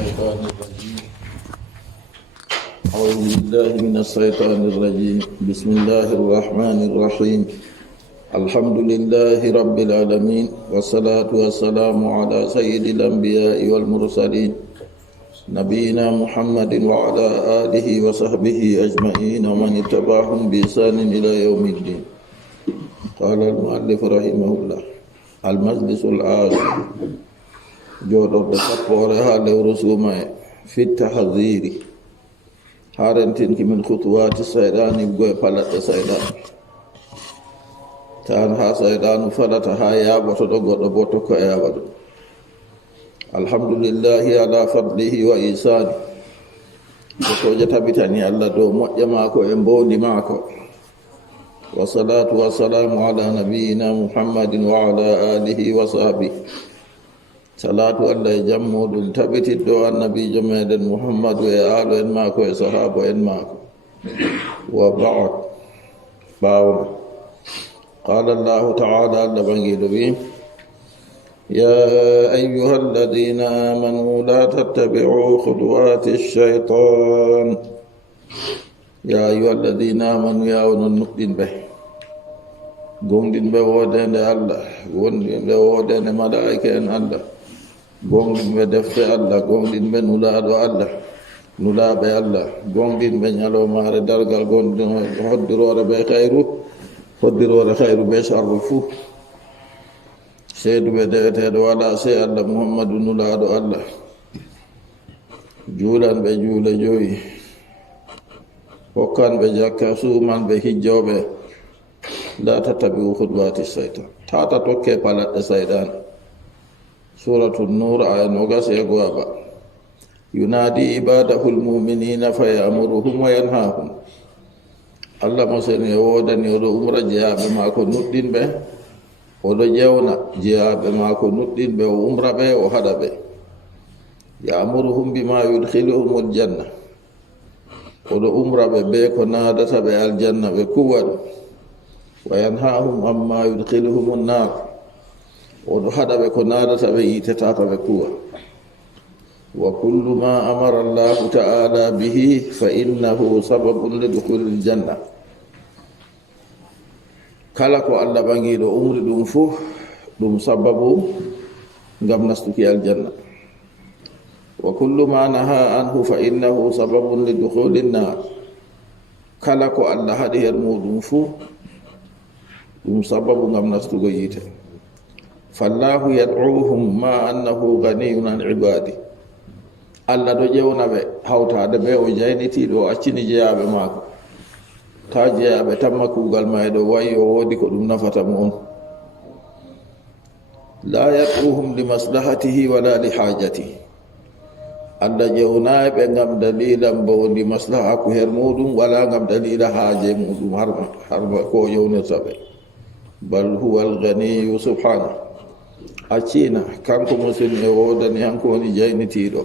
الشيطان الرجيم أعوذ بالله من الشيطان الرجيم بسم الله الرحمن الرحيم الحمد لله رب العالمين والصلاة والسلام على سيد الأنبياء والمرسلين نبينا محمد وعلى آله وصحبه أجمعين ومن اتبعهم بإحسان إلى يوم الدين. قال المؤلف رحمه الله المجلس العاشر joɗorɗo sappo ha lewru sumaye fi tahziri harentinki min khutuwati saydani goye palaɗɗe sayɗan tan ha saydanu falata ha yaɓoto ɗo goɗɗo bo tokko e yaɓa ɗum. Alhamdulillahi ala fadlihi wa isani kotoje tabitani Allah dow moƴƴa mako e mbowdi mako. Wa salatu wa salamu ala nabiyina Muhammadin wa ala alihi wa sahbihi. Salatu Allah e jam muɗum tabititɗo annabijo meɗen Muhammadu e aalo en maako e sahaba en maako. Wa ba'd ɓaawma qala Allahu ta'ala Allah bangiɗo wi ya ayyuha alladina amanu la tattabi'u khutuwati shaytan. Ya ayyuha alladina amanu ya onon nuɗɗinɓe gonɗinɓe wodende Allah, gonɗinɓe wodende malaika en Allah, gonɗinɓe defte Allah, gonɗinɓe nulaaɗo Allah, nulaaɓe Allah, gonɗinɓe ñalowmaare dargal gonɗin hoddiroore be khayru be sharru fuu, seeduɓe deweteeɗo wala sey Allah Muhammadu nulaaɗo Allah, juulanɓe juule joyi, hokkanɓe jakka, suumanɓe hijjooɓe. La tattabi'u khutuwati shaytan, tata tokke palaɗɗe sayɗan. Suratu Nur aya 27. Yunadi ibadahu almu'minina fayamuruhum wa yanhahum. Allah moseni e wodani oɗo umra jeyaɓe maako nuɗɗinɓe, oɗo ƴewna jeyaɓe maako nuɗɗinɓe o umra ɓe o haɗa ɓe. Ya'muruhum bima yudkhiluhum aljanna, oɗo umra ɓe be ko naadata ɓe aljanna ɓe kuwa ɗum. Wa yanhahum amma yudkhiluhum an-nar, oɗo haɗa ɓe ko naadata ɓe yitetaka ɓe kuwa. Wa kullu ma amara Allahu ta'ala bihi fa innahu sababun lidukhuli al-janna. Kala ko Allah bangiɗo umri ɗum fuu ɗum sababu ngam nastuki aljanna. Wa kullu ma naha anhu fa innahu sababun lidukhuli an-nar. Kala ko Allah haɗi her muɗum fuu ɗum sababu ngam nastugo yite. Fallahu yad'uhum ma annahu ghaniyun an ibadi. Allah do ƴewna ɓe hawtade ɓe o jaynitiɗo o accini jeyaɓe maako, ta jeyaɓe tamma kuugal ma e ɗo wayi o woodi ko ɗum nafata mo on. La yad'uhum li maslahatihi wala li hajatihi. Allah ƴewnayi ɓe ngam dalila mbowndi maslaha ko her muɗum, wala ngam dalila haaje muɗum harba ko yewnirta ɓe. Bal huwa al-ghaniyu subhanahu. Accina kanko musini e wodani hanko woni jaynitiɗo.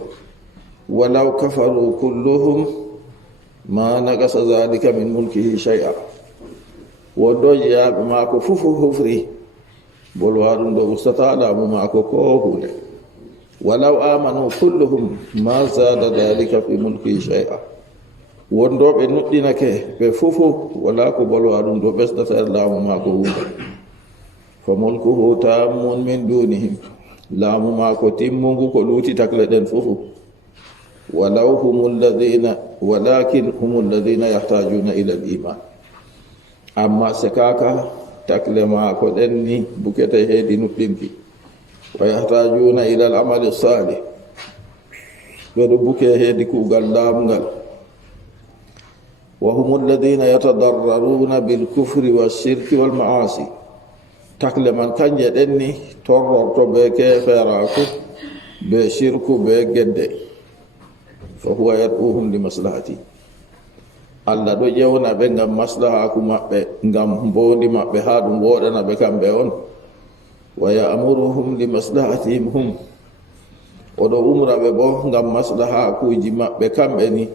Walaw kafaru kulluhum ma naqasa zalika min mulkihi shay'a. Woddo jeyaɓe maako fufu hufri bolwa ɗum ɗo ustata laamu maako ko hunde. Walaw amanu kulluhum ma zada dhalika fi mulkihi shay'a. Wondoɓe nuɗɗinake ɓe fufu wala ko bolwa ɗum ɗo ɓesdata e laamu maako hunde. Fa mulkuhu tammun min dunihim, laamu maako timmungu ko luuti takle ɗen fufu. Walakin humul ladina yahtajuna ila al-iman. Amma sekaka takle maako ɗen ni bukete heedi nuɗɗinki. Wa yahtajuna ila al-amali salih, ɓeɗo buke heedi kuugal laamngal. Wa humul ladina yatadarraruna bil kufri wash-shirki wal ma'asi. Takle man kanje ɗen ni torrorto be keferaku be shirku be gedde. Fa huwa yad'uhum li maslahati. Allah ɗo ƴewna ɓe ngam maslahaku maɓɓe, ngam mbondi maɓɓe ha ɗum woɗana ɓe kamɓe on. Wa ya'muruhum li maslahatihim hum, oɗo umra ɓe bo ngam maslahakuji maɓɓe kamɓe ni.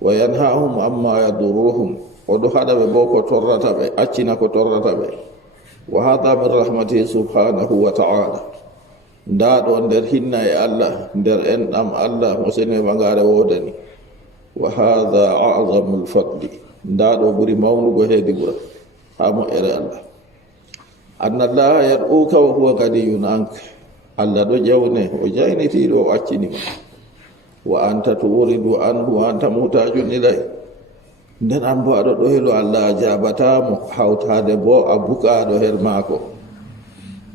Wa yanhahum amma yadurruhum, oɗo haɗa ɓe bo ko torrata ɓe, accina ko torrata ɓe. Wa hadha min rahmatihi subhanahu wa ta'ala. ndaɗo nder hinna e Allah nder enɗam Allah mo sene magare wodani wa hadha a'zamu lfadli ndaɗo ɓuri mawnugo heedi ɓura ha moƴƴere Allah anna allaha yad'uka wa huwa ganiyun anka Allah ɗo ƴewne o jaynitiɗo o accinima wa anta turidu anhu wa anta mutajun ilay nden an bo aɗo ɗoylo Allah a jabatamo hawtade bo a bukaɗo her maako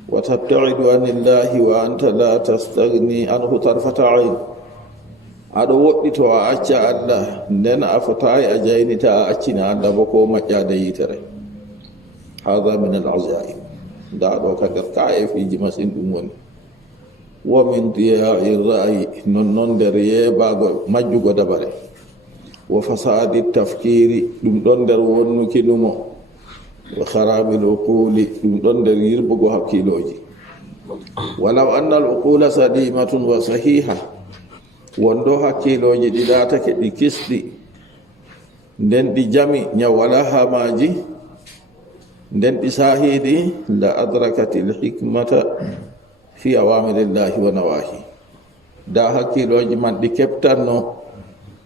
wa tabtaidu anillahi wa anta la tastagni anhu tarfata ayn aɗo woɗɗito a acca Allah nden a fotayi a jaynita a accina Allah bo ko maƴƴade yitere hada min al ajaib ndaɗo ka nder ka e fiji masin ɗum woni wa min diyai ra'yi non nder yeebago majjugo dabare wa fasadi tafkiri ɗum ɗon nder wonnuki numo wa kharabil uquli ɗum ɗon nder yirbugo hakkiloji walaw anna al uqula sadimatun wa sahiha wondo hakkiloji ɗi latake ɗi kisɗi nden ɗi jami ñaw wala hamaji nden ɗi sahiɗi la adrakatil hikmata fi awamirillahi wa nawahi da hakkiloji man ɗi keptanno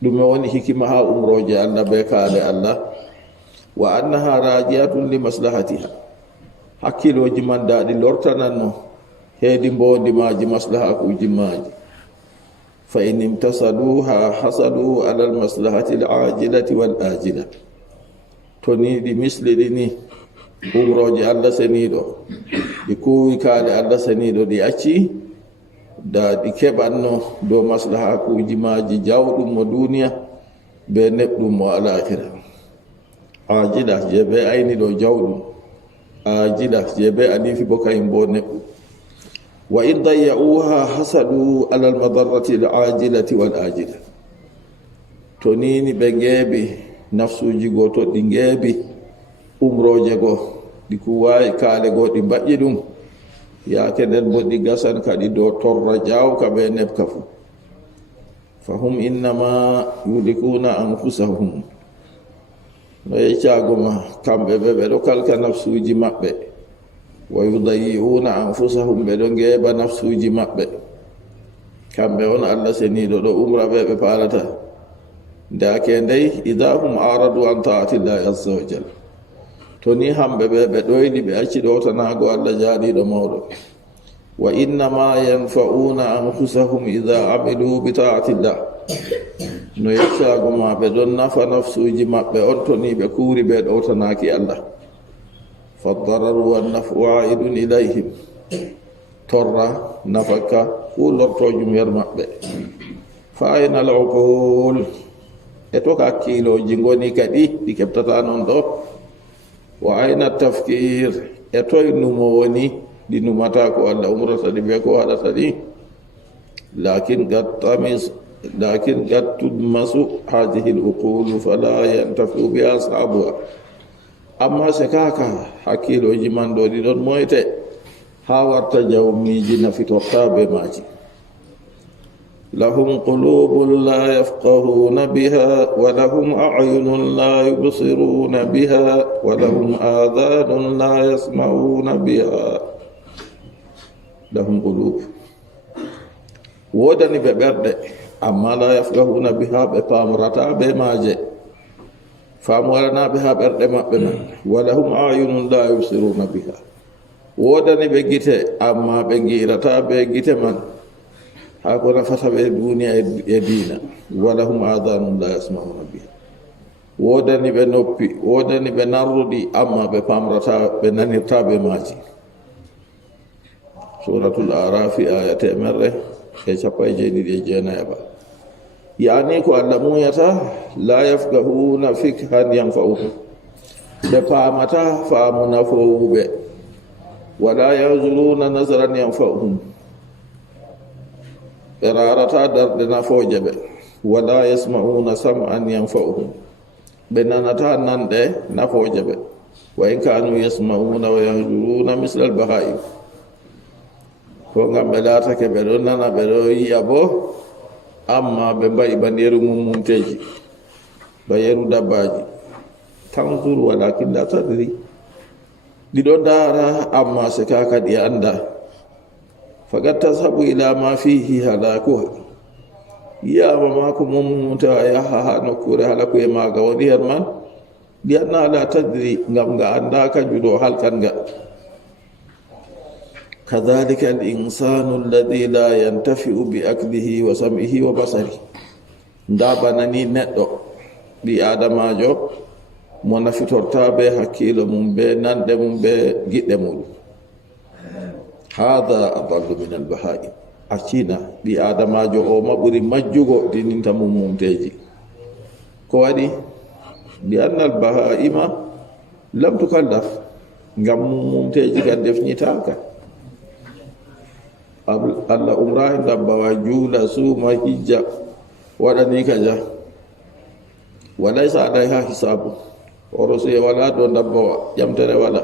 ɗume woni hikima ha umroje Allah be kaale Allah wa annaha rajiyatun li maslahatiha hakkiloji man da ɗi lortananno heedi mbondi maji maslaha kuji maji fa in imtasaluha hasalu ala almaslahati alajilati wal ajila to ni ɗi misliɗi ni umroje Allah seniɗo ɗi kuwi kaale Allah seniɗo ɗi acci da ɗi keɓanno dow maslaha kuji maji jawɗum mo duniya be neɓɗum mo alahira ajila je be ayni ɗo jawɗum ajila je be anifi bo kayum bo neɓɗum wa in dayya'uha hasadu ala almadarrati alajilati wal ajila to nini ɓe ngeeɓi nafsuji go to ɗi ngeeɓi umroje go ɗi kuwawi kaale go ɗi mbaƴƴi ɗum yaake nden bo ɗi gasan kadi dow torra jawka ɓe nebka fu fa hum innama yulikuna anfusahum no yeccagoma kamɓe ɓe ɓeɗo kalka nafsuji maɓɓe wa yudayi'una anfusahum ɓeɗo ngeeɓa nafsuji maɓɓe kamɓe on Allah seniɗo ɗo umra ɓe ɓe palata ndake ndey ida hum aradu an taatillahi azza wa jalla to ni hamɓe ɓe ɓe ɗoyni ɓe acci ɗotanago Allah jaaɗiɗo mawɗo wa innama yanfa'una anfusahum ida amilu bi ta'atillah no yeccago ma ɓe ɗon nafa nafsuji maɓɓe on to ni ɓe kuuri ɓe ɗotanaki Allah faddararu wannafu wa'idun ilayhim torra nafaka fu lortojum yer maɓɓe fa ayna al uqul e to ka hakkiloji ngoni kadi ɗi keɓtata noon ɗo wa ayna tafkir e toye numo woni ɗi numata ko Allah umrata ɗi ɓe ko waɗata ɗi lakin qad tudmasu hadihi l uqulu fala yantafiu bi ashabuha amma se kaka hakkiloji man ɗo ɗi ɗon moyte ha warta jawmiji nafitorta be maji lahum qulubun la yafqahuna biha wa lahum a'yunun la yubsiruna biha wa lahum adhanun la yasma'una biha lahum qulub wodani ɓe ɓerɗe amma la yafqahuna biha ɓe pamrata be maje faamu waranaɓe ha ɓerɗe maɓɓe man wa lahum a'yunun la yubsiruna biha wodani ɓe gite amma ɓe girata be gite man ha ko nafata ɓe duniya e diina walahum adanum la yasmauna biha wodani ɓe noppi wodani ɓe narruɗi amma ɓe pamrata ɓe nanirta ɓe maji suratul arafi aya 119 yani ko Allah muyata la yafqahuna fikhan yanfa'uhum ɓe pamata faamu nafowuɓe wala yanzuruna nazaran yanfa'uhum ɓe rarata darɗe nafoje ɓe wala yasma'una sam'an yanfa'uhum ɓe nanata nanɗe nafoje ɓe wa in kanu yasma'una wa yanzuruna misla al-baha'im ko ngam ɓe latake ɓe ɗo nana ɓe ɗo yi'a bo amma ɓe mbayi ba yeru mummunteji ba yeru dabbaji tanzur walakin la tadri ɗiɗo dara amma se kaka ɗi anda faqad tazhabu ila ma fihi halakuha yiyama mako mum tawa yaha ha nokkure halaku e maga woni hen man li anna la tadri ngam nga anda kanjum ɗo halkan nga kadhalika al insanu alladhi la yantafi'u bi aklihi wa sam'ihi wa basarihi nda banani neɗɗo ɓi adamajo mo nafitorta be hakkilo mum be nanɗe mum be giɗɗe muɗum hada adallu min albahai accina ɓi adamajo o ma ɓuri majjugo dininta mum mumteji ko waɗi li anna albahaima lam tukallaf ngam mumteji kan defñitaka allah umrahi dabbawa juula suuma hijja waɗani ka ja walaysa alayha hisabu oro se wala ɗo dabbawa ƴamtere wala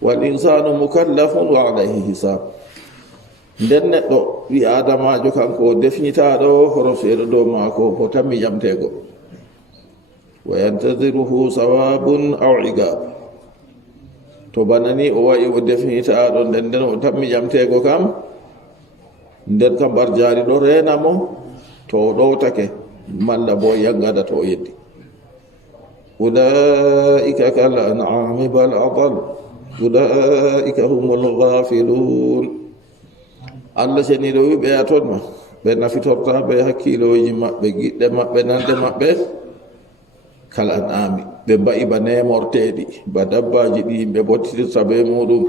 wal insanu mukallafun wa alayhi hisab nden neɗɗo wi adamajo kanko defñitaɗo horo seeɗo dow maako ko tammi ƴamtego wa yantadiruhu sawabun aw igab to banani o wayi o defñitaɗo nden o tammi ƴamtego kam nden kam bar jaari ɗo renamo to o ɗowtake malla bo yangada to o yeddi ulaika kal an'ami bal adal ulaika humul ghafilun allah seniɗo wi ɓe a toon ma ɓe nafitorta ɓe hakkiloji maɓɓe giɗɗe maɓɓe nande maɓɓe kal an'ami ɓe mba'i ba nemorteɗi ba dabbaji ɗi yimɓe bottitirta be muɗum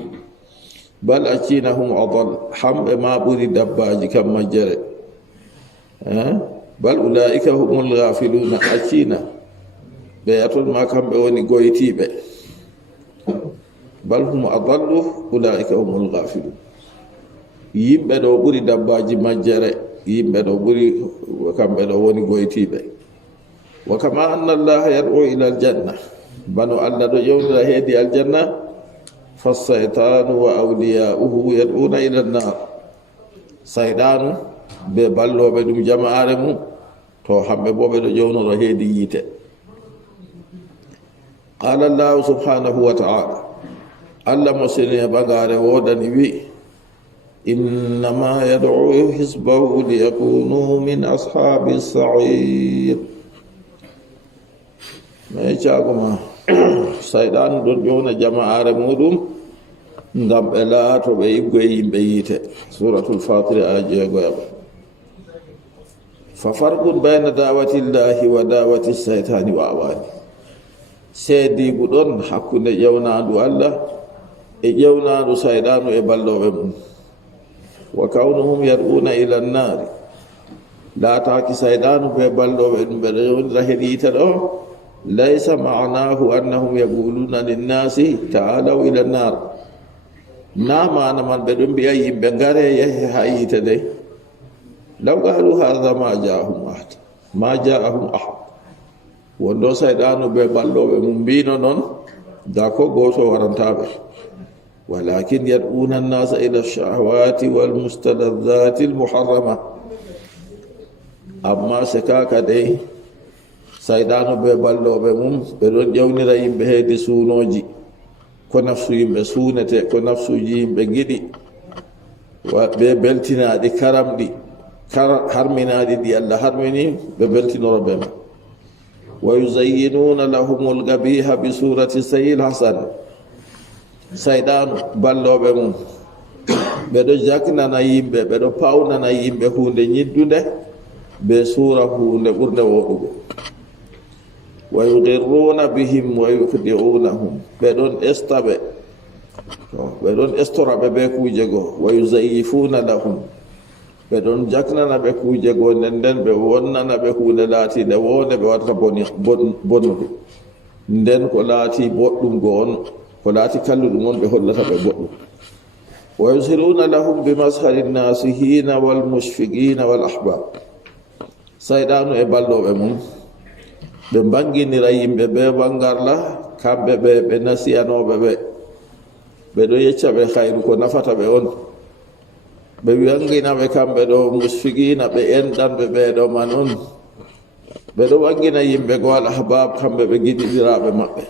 bal accina hum adal hamɓe ma ɓuri dabbaji kam majjere bal ulaika humul ghafiluna accina ɓe aton ma kamɓe woni goytiɓe bal hum adallu ulaika humul ghafilun yimɓe ɗo ɓuri dabbaji majjere yimɓe ɗo ɓuri kamɓe ɗo woni goytiɓe wa kama anna allaha yad'u ila aljanna bano allah ɗo ƴewnira heedi aljanna fassaitanu wa awliya'uhu yad'una ila annar sayɗanu be balloɓe ɗum jama'are mum to hamɓe bo ɓe ɗo ƴewnoro heedi yiite qala allahu subhanahu wa ta'ala allah mo seni e ɓagare wodani wi innama yad'u hisbahu liyakunu min ashabi sa'ir mai cagoma sayɗanu ɗon ƴewna jama'are muɗum ngam ɓe laato ɓe yiggoye yimɓe yiite suratul fatir aya 6 fa farqun bayna dawati llahi wa dawati shaytani wa awani seedigu ɗon hakkunde ƴewnandu allah e ƴewnandu sayɗanu e balloɓe mum wa kawnuhum yad'una ila nnari laataki sayɗanu be balloɓe ɗum ɓeɗo ƴewnira heɗ yiite ɗo laysa ma'nahu annahum yaquluna linnasi ta'alaw ila nnar na mana man ɓe ɗum mbiya yimɓe ngare yehe ha yiite nde law qalu hadha ma ja'ahum ahad wondo sayɗanu be balloɓe mum mbino noon da ko goto warantaɓe walakin yad'una nnasa ila shahawati walmustalazzati almuharrama amma se kaka dey sayɗanu be balloɓe mum ɓe ɗon ƴewnira yimɓe heedi suunoji ko nafsu yimɓe suunete ko nafsuji yimɓe giɗi ɓe beltinaɗi karamɗi harminaɗi ɗi allah harmini ɓe beltinoro ɓe ma wa yuzayyinuna lahum lgabiha bi surati sayil hasan sayɗanu balloɓe mum ɓeɗo jaknana yimɓe ɓeɗo pawnana yimɓe hunde ñiddunde be suura hunde ɓurde woɗugo wa yudirruna bihim wa yukhdi'unahum ɓeɗon estaɓe ɓeɗon estoraɓe be kuje goo wa yuzayyifuna lahum ɓeɗon jaknana ɓe kuje goo nden ɓe wonnana ɓe hunde laatiɗe wonde ɓe watta bonnude nden ko laati boɗɗum go on ko laati kalluɗum on ɓe hollata ɓe boɗɗum wa yusiruna lahum bi mashari nasihina wal mushfiqina wal ahbab sayɗanu e balloɓe mum ɓe banginira yimɓe ɓe bangarla kamɓe ɓe nasiyanoɓe ɓeɗo yecca ɓe hayru ko nafata ɓe on ɓe wanginaɓe kamɓe ɗo musfiqina ɓe enɗanɓe ɓeɗo man on ɓeɗo wangina yimɓe go al ahbab kamɓe ɓe giɗiɗiraɓe maɓɓe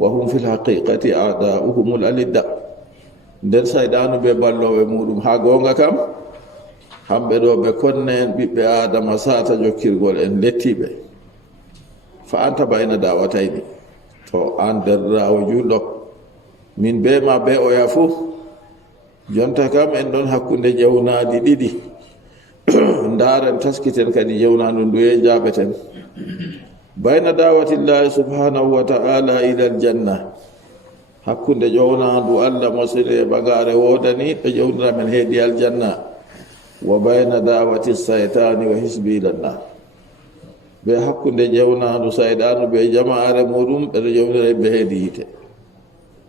wa hum fil haqiqati a'da'uhum al alidda nden saydanu ɓe balloɓe muɗum ha gonga kam hamɓe ɗo ɓe konne en ɓiɓɓe adama sata jokkirgol en lettiɓe fa anta bayna dawatayni to an derrawo julɗo min be ma be oya fuu jonta kam en ɗon hakkunde jewnaɗi ɗiɗi ndaren taskiten kadi jewnadu nduye jaɓeten bayna dawatillahi subhanahu wa ta'ala ila aljanna hakkunde jownadu allah mosire bagare wodani ɓe jownira men heedi aljanna wa bayna dawati saytani wa hisbi ilanna ɓe hakkunde jewnadu saydanu ɓe jama'are muɗum ɓeɗo jownira ɓe heedi yite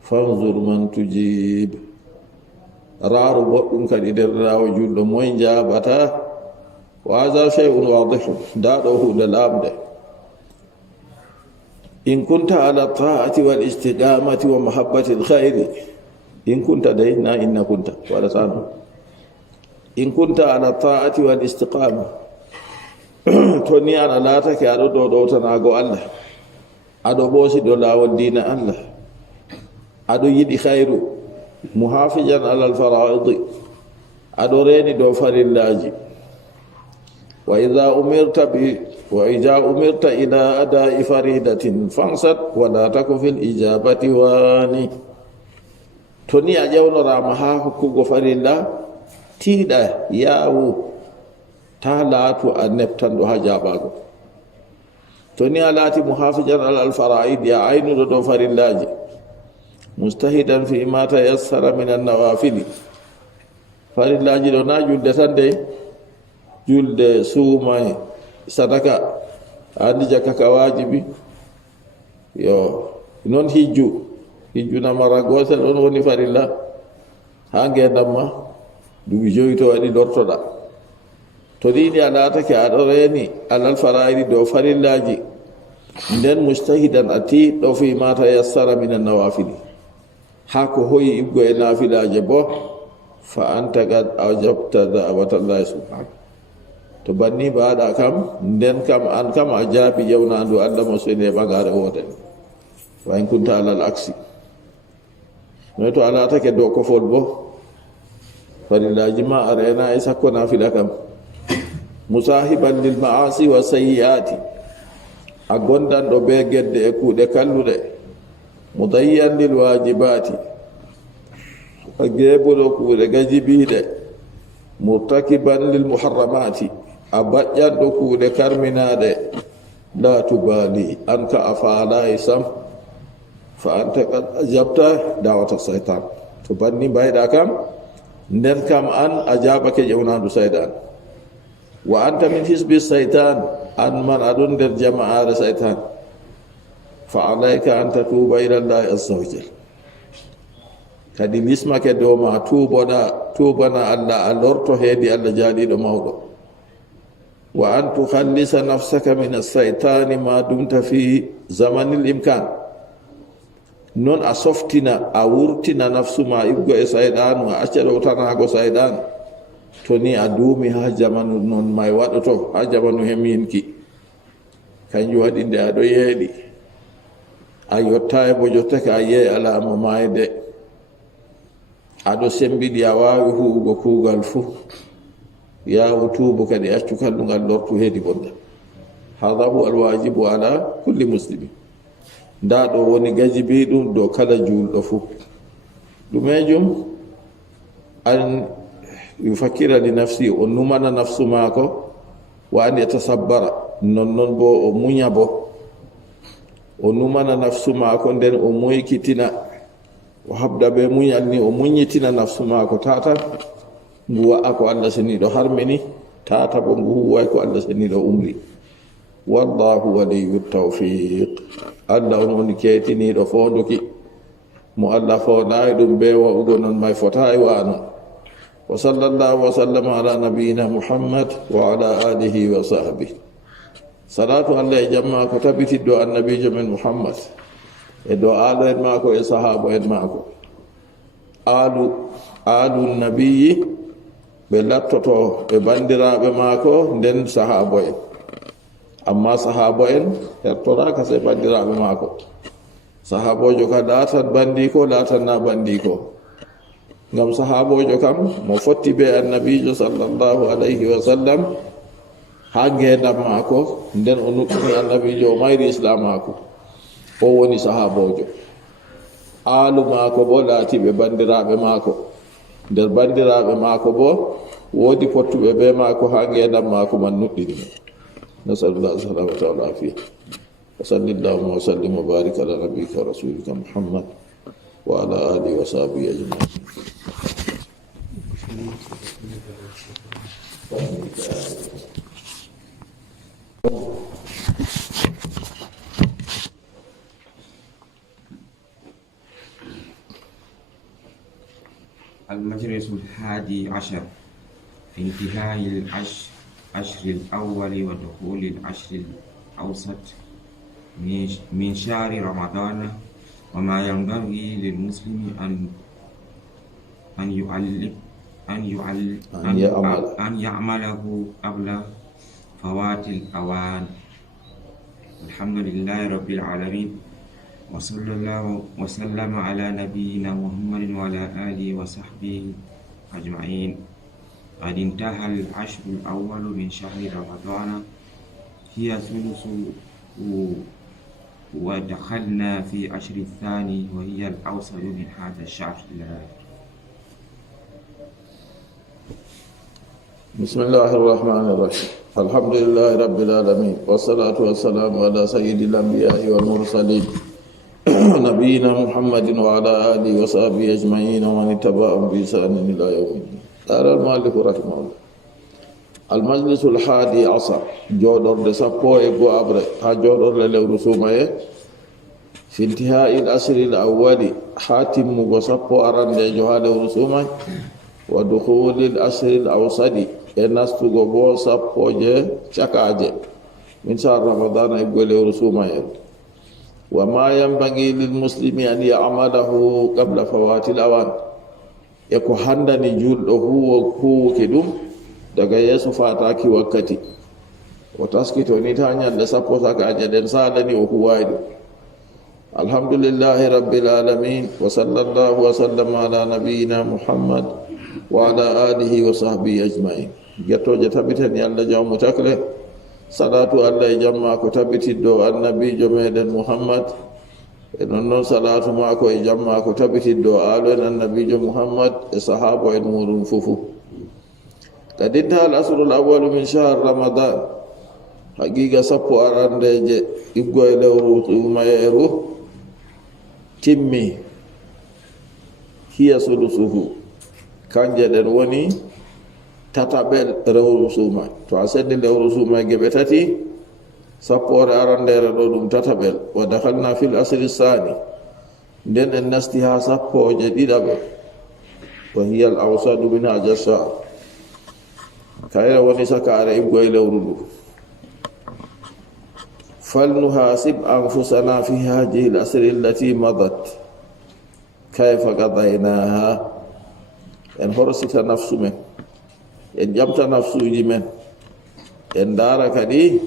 fanzur man tujib raaru boɗɗum kadi derrawo julɗo moye jaɓata wa hadha shay'un wadihun nda ɗo hunde lamde in kunta ala ta'ati wal istiqamati wa mahabbati alkhairi in kunta day na inna kunta wala sanu in kunta ala ta'ati wal istiqama to ni ana latake aɗo ɗo ɗowtanago allah aɗo ɓoosi ɗo lawol dina allah aɗo yiɗi khairu muhafijan ala alfaraidi aɗo reni ɗo farillaji wa idha umirta ila adai faridatin fansat wala taku fil ijabati wani to ni a ƴewnorama ha hokkugo farilla tiiɗa yawu ta laatu a neptanɗo ha jaɓago to ni a laati muhafijan ala alfaraidi a aynuɗo ɗo farillaji mustahidan fi ma tayassara min annawafili farillaji ɗo na julde tan de julde suumay sadaka andi jakka ka wajibi yo non hijju namara gotel on woni farilla ha ngendamma duɓi joyi to waɗi dortoɗa to ɗiɗi a latake aɗo reni alal fara'idi dow farillaji nden mustahidan a tiɗɗo fi ma tayassara min annawafili ha ko hoyi ibgo e nafilaje bo fa anta qad ajabta da'watallahi subhanahu to banni mbaɗa kam nden kam an kam a jaabi jewnandu allah mo seni e ɓagare wodani wa in kunta alal aksi noy to a latake dow kofol bo farillaji ma a rena e sakko nafila kam musahiban lil ma'asi wa sayyiati a gondanɗo be gedde e kuuɗe kalluɗe mudayyan lil wajibati a geebuɗo kuuɗe gajibiɗe murtakiban lil muharramati a baƴƴanɗo kuuɗe karminaɗe la tubali an ka a faalayi sam fa anta kad ajabta dawata saytan to banni mbayɗa kam nden kam an a jaɓake ƴewnandu saydan wa anta min hisbi saytan an man aɗon nder jama'are saytan fa alayka an tatuba ila llahi azza wa jal kadi lismake dow ma tubana allah a lorto heedi allah jaaɗiɗo mawɗo wa an tukhallisa nafsaka min asaytani ma dumta fi zamanil imkan non a softina a wurtina nafsu ma ibgo e sayɗanu a acca ɗowtanago sayɗan to ni a duumi ha jamanu non may waɗoto ha jamanu heminki kanjum waɗi nde aɗo yeeɗi a yotta e bo jottake a yeey alama mayde aɗo sembiɗi a wawi huugo kuugal fuu yawu tuubu kadi accu kallugal lortu heedi bonda hada hu alwajibu ala kulli muslimi nda ɗo woni gajibi ɗum dow kala julɗo fuu ɗumejum an yufakkira li nafsi o numana nafsu maako wa an yatasabbara nonnon bo o muña bo o numana nafsu maako nden o moykitina o habda be muñal ni o muñitina nafsu maako tata ngu wa'a ko allah seniɗo harmini tata bo ngu huway ko allah seniɗo umri wallahu waliyu tawfiq allah on woni keetiniɗo fonduki mo allah fawnayi ɗum be wa'ugo non may fotayi wa non wa sallallahu wa sallama ala nabiyina muhammad wa ala alihi wa sahbihi salatu allah e jamma ko tabitidɗo annabijo men muhammad e do aalo en maako e sahaba en maako alu nabiyi ɓe lattoto ɓe bandiraɓe maako nden sahaba en amma sahaba en hertoraka se bandiraɓe maako sahabojo ka latan bandi ko latanna bandi ko ngam sahabojo kam mo fotti be annabijo sallallahu alayhi wa sallam ha ngendam maako nden o nuɗɗini annabijo o mayri islam maako o woni sahabojo aalu maako bo laatiɓe bandiraɓe maako nder bandiraɓe maako bo woodi pottuɓe be maako ha ngendam maako man nuɗɗini nasalullah salamata wal afiya wa sallallahu wa sallim wa barik ala nabiyyika wa rasulika muhammad wa ala alihi wa sahbihi ajma'in. المجلس 11 في انتهاء العشر الأول ودخول العشر الأوسط من شهر رمضان وما ينبغي للمسلم أن يعمله قبل فوات الأوان. الحمد لله رب العالمين وصلى الله وسلم على نبينا محمد وعلى آله وصحبه أجمعين. قد انتهى العشر الأول من شهر رمضان هي ثلثه ودخلنا في عشر الثاني وهي الأوسط من هذا الشهر. بسم الله الرحمن الرحيم. الحمد لله رب العالمين والصلاة والسلام على سيد الأنبياء والمرسلين نبينا محمد وعلى آله وصحبه أجمعين ومن اتبعهم بإحسان إلى يوم الدين. قال المؤلف رحمه الله المجلس 11 جودور de sappo e go abre ha jodor le lewru sumaye fi intihai al-asr al-awwali hatim go sappo arande jo ha lewru sumay wa dukhul al-asr al-awsadi e nastugo bo sappo je cakaje min shahr ramadan e go lewru sumaye wa ma yanbaghi lil muslimi an ya'malahu qabla fawati al-awan e ko handani julɗo huwoke ɗum daga yeeso fataki wakkati o taskito ni ta ñalde sappo sakaje ɗen salani o huwayi ɗum. Alhamdulillahi rabbil alamin wa sallallahu wa sallama ala nabiyina muhammad wa ala alihi wa sahbihi ajma'in. Gettoje tabiten Allah jawmo takle salatu Allah e jamma ko tabitiddo annabijo meɗen muhammad e non salatu mako e jamma ko tabitiddo aalo en annabijo muhammad e sahaba en muɗum fufu. قد انتهى العشر الأول من شهر رمضان حقيقة sappo arandeje iggoye lewru umayeru timmi hiya sulusuhu kanje ɗen woni tataɓel lewru sumay. To a sendi lewru sumay geɓe tati sappore arandere ɗo ɗum tataɓel. Wa dakhalna fil asri sani nden en nasti ha sappoje ɗiɗaɓe wa hiya al awsadu min haja shahr kayra woni sakare iggoye lewru ndu. فلنحاسب أنفسنا في هذه الأسر التي مضت كيف قضيناها. en horsita nafsu men en jamta nafsuji men en dara kadi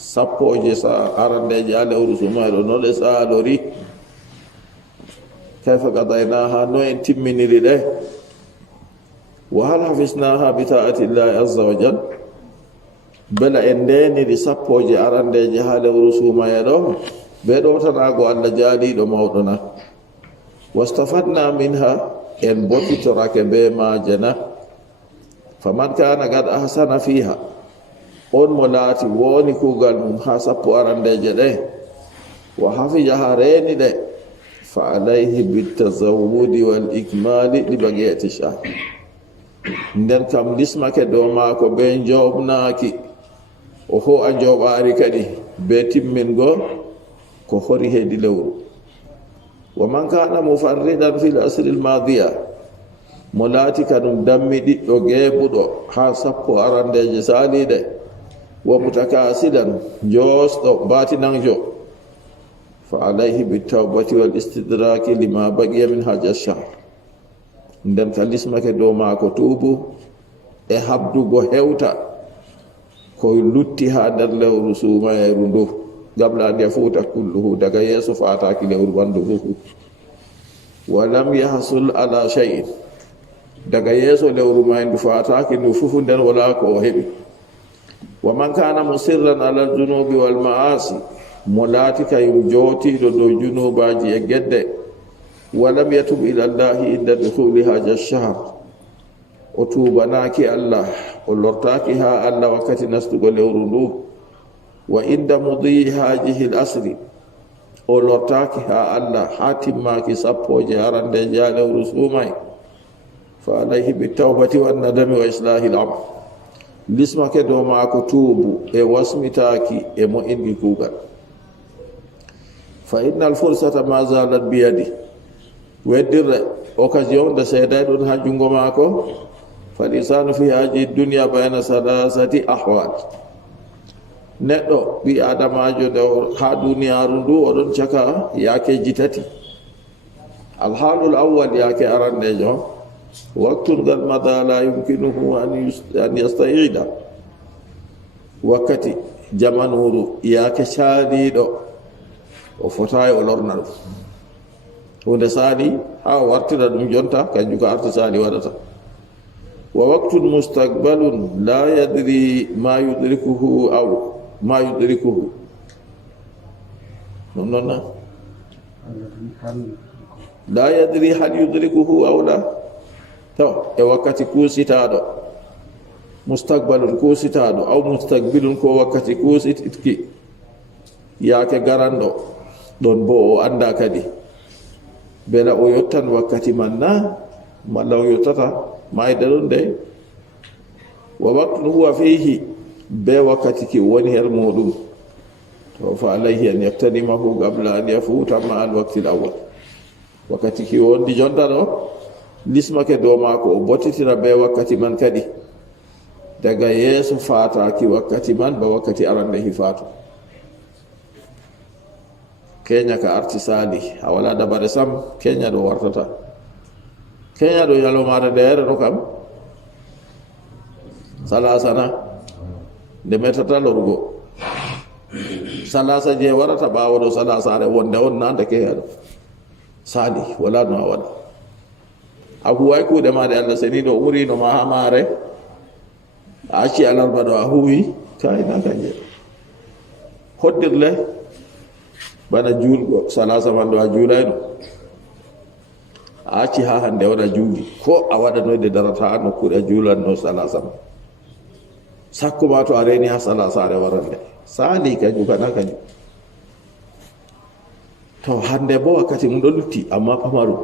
sappoje sa arandeje a lewru sumayɗo no ɗe saalori kayfa qadaynaha no en timminiri ɗe wa hal hafisnaha bi ta'ati llahi azza wa jal bela en ndeniri sappoje arandeje ha lewru sumaye ɗo ɓe ɗowtanago Allah jaaliɗo mawɗo na. wastafadna minha en bottitorake be majena faman kana gad ahsana fiha on mo laati woni kugal mum ha sappo arandeje ɗe wa hafijaha reeni ɗe fa alayhi bitazawwudi wal ikmali li bagiyati shahr. nden kam lismake dow maako be jobnaaki o ho a joɓaari kadi be timmingo ko hori heedi lewru. wa man kana mufarridan fil asri al madiya mo laati kanum dammi ɗiɗɗo geeɓuɗo ha sappo arandeje saaliɗe wa mutakasilan joosɗo batinanjo fa alayhi bitawbati wal istidraki lima baqiya min haja shahr. nden ka lismake dow maako tuubu e habdugo hewta ko lutti ha nder lewru sumayeru ndu gabla an yafuta kulluhu daga yeeso fataki lewru wandu fufu. wa lam yahsul ala shay'in daga yeso lewru ma ndu fataki ndu fufu nder wala ko o heɓi. wa man kana musirran ala aljunubi wal ma'asi mo laati kayum jootiɗo dow junubaji e gedde walam yatub ila allahi inda dukhuli haja ash-shahr o tubanaki allah o lortaki ha allah wakkati nastugo lewru ndu wa inda mudi hajihi al-asri o lortaki ha allah ha timmaki sappoje harandeje ha lewru sumay fa alayhi bitawbati wannadami wa islahi al-amr lismake dow maako tuubu e wasmitaki e mo'ingi kuugal. fa inna al-fursata ma zalat biyadi weddirre occasion de seeday ɗum ha jungo maako fa lisanu fi haji dunya bayna salasati ahwal neɗɗo ɓi adamajo nde ha duniyaru ndu oɗon caka yakeji tati. alhalul awwal yake arandejo waqtun gal mada la yumkinuhu an yasta'ida wakkati jamanuru yake caaliɗo o fotayi o lorna ɗum hunde saali ha o wartira ɗum jonta kanjum ko arti saali waɗata. wa waqtun mustaqbalun la yadri ma yudrikuhu aw ma yudrikuhu non la yadri hal yudrikuhu aw la to e wakkati kuusitaɗo mustaqbalun kuusitaɗo aw mustaqbilun ko wakkati kuusitki yaake garanɗo ɗon bo o anda kadi bela o yottan wakkati man na malla o yottata mayda ɗon de. wa waqtun huwa fihi be wakkati ki woni her muɗum to fa alayhi an yaktanimahu qabla an yafuta ma al waqti al awwal wakkati ki wondi jonta ɗo lismake dow maako o bottitira be wakkati man kadi daga yeeso fataki wakkati man ba wakkati arande hifaatu. keña ka arti saali a wala dabare sam keña ɗo wartata keña ɗo ñalomare ndeere ɗo kam salasana nde metata lorgo salasa je warata ɓawo ɗo salasare wonde on nande keya ɗo saali wala no a waɗa a huway kuuɗe maɗe allah seni ɗo umrino ma ha maare a acci alarba ɗo a huwi kayna kanje hoddirle bana juulgo salasa man ɗo a juulayno a acci ha hande waɗa juuli ko a waɗanoyde darata ha nokkuɗe a juulanno salasa man sakko ma to a reni ha salasare warande saali kanjum kana kanjum. to hande bo wakkati mum ɗo lutti amma pamaru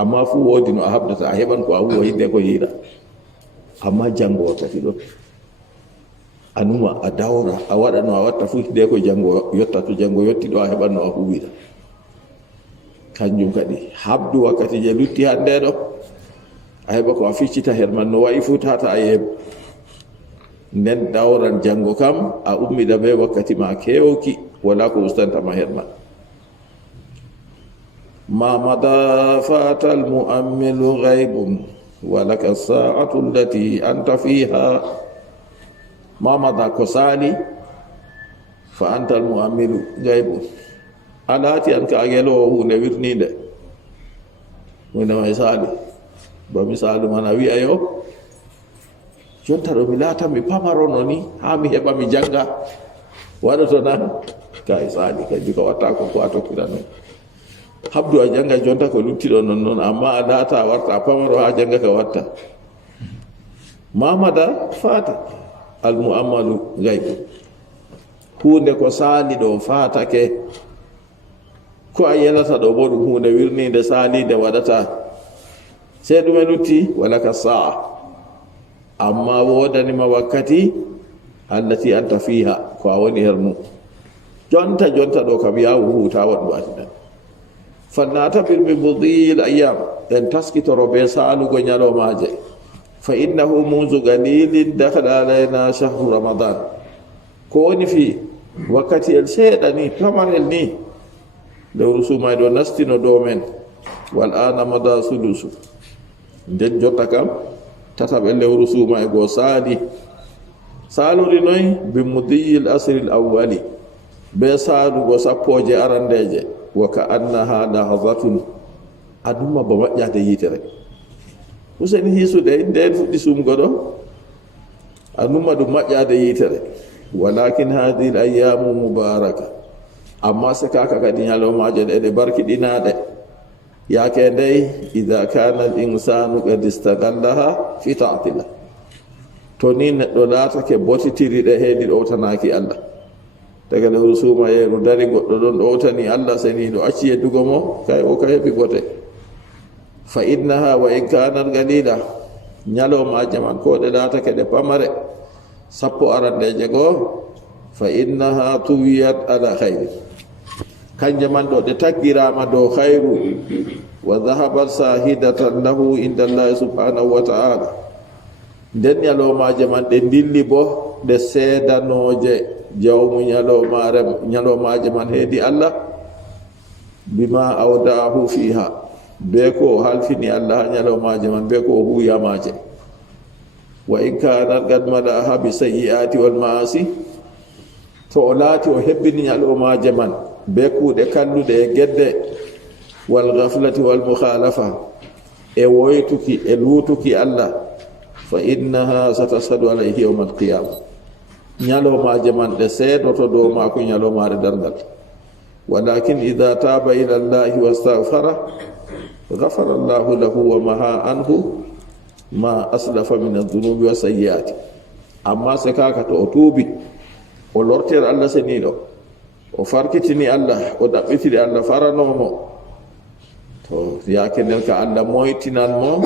amma fu woodi no a habdata a heɓan ko a huwa hinde ko yiiɗa amma janngo wakkati ɗon a numa a dawra a waɗa no a watta fu hinde ko janngo yotta to janngo yotti ɗo a heɓan no a huwira kanjum kadi habdu wakkati je lutti hande ɗo a heɓa ko a ficcita her man no wayi fu tata a yeeɓa nden dawran janngo kam a ummida be wakkati ma kewoki wala ko ustantama her man. ما مضى فات المؤمل غيب ولك الساعة التي أنت فيها ما مضى كسالي فأنت المؤمل غيب alati an ka agelo hunde wirninde hunde may sali ba misalu mana wi ayo jonta ɗo mi laata mi pamarono ni ha mi heɓa mi janga waɗoto nan kay sali kadi ko watta ko a tokkirano habdu a janga jonta ko luttiɗo non amma a laata a warta a pamaro ha janga ka watta mamada fata al mu'ammalu gaybu hunde ko sali ɗo fatake ko a yelata ɗo bo ɗum hunde wirnide salide waɗata sey ɗume lutti walaka sa'a amma wodanima wakkati allati anta fiha ko a woni her mum jonta ɗo kam yawu huta waɗu atiɗan فلنعتبر بمضي الأيام أن تسكت ربي سألوك نيالو ماجي فإنه منذ قليل دخل علينا شهر رمضان كوني في وقت السيدني فمالني لو رسوما دو نستينو دومن والآن مدى سدوس nden jotta kam tataɓe lewru suuma e goo saaluri noy bi mudiyil asril awwali be saalugo sappoje arandeje wa ka annaha lahzatun aduma ba maƴƴade yiite rek useni hisude nden fuɗɗi sumgo ɗo anuma ɗum maƴƴade yitere. Walakin hadihi l ayamu mubaraka, amma se kaka kadi ñalomaje ɗe ɗe barkiɗinaɗe yake ndey ida kana l insanu qad istagallaha fi taatillah, to ni neɗɗo laatake botitiri ɗe heedi ɗowtanaki Allah. daga nde husuma yeeru dari goɗɗo ɗon ɗowtani Allah seni ɗo acci yeddugo mo kay o ka heɓi bote. Fa innaha wa in kanat galila, ñalomaje man ko ɗe laatake ɗe pamare sappo arandeje goo, fa innaha tuwiyat ala hayri, kanje man ɗo ɗe taggirama dow hayru. Wa dhahabat sahidatan lahu inda Allahi subhanahu wa ta'ala, nden ñalomaje man ɗe dilli bo ɗe seedanoje jawmu ñalomaje man heedi Allah, bima awdaahu fiha, be ko halfini Allah ha ñalomaje man, be ko huyamaje. Wa in kanat qad malaha bi sayyi'ati wal ma'asi, to o laati o hebbini ñalomaje man be kuuɗe kalluɗe e gedde, wal ghaflati wal mukhalafa, e woytuki e luutuki Allah, fa innaha satasadu alayhi yawm al qiyamah, ñalomaje man ɗe seedoto dow maako ñalomare dargal. Walakin ida taba ila Allahi wastaghfara ghafara Allahu lahu wa maha anhu ma aslafa min adh-dhunubi wa sayyi'ati. Amma se kaka to o tuubi o lortere Allah seniɗo, o farkitini Allah, o ɗaɓɓitiri Allah faranomo, to yake nden ka Allah moytinan mo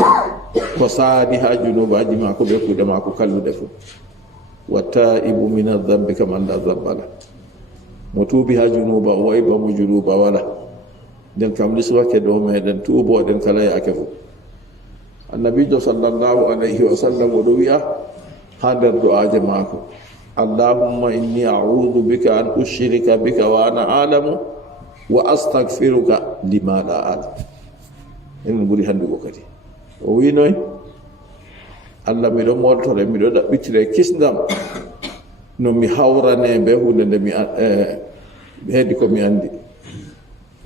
ko saani ha junubaji mako ɓe kuuɗe mako kalluɗe fo. Wa taibu min adh-dhanbi kaman la dhanba lah, mo tuubi ha junuba o wayba mo junuba wala, nden kam liswake ɗo meɗen tuuboɗen kala yake fo. Annabijo sallallahu alayhi wa sallam oɗo wi'a ha nder du'aje mako, allahumma inni a'udhu bika an ushrika bika wa ana a'lamu wa astaghfiruka lima la a'lam. En ɓuri handugo kadi o wi noy, Allah miɗo moltore, miɗo ɗaɓɓitire kisdam no mi hawrane be hunde nde mi heedi ko mi andi.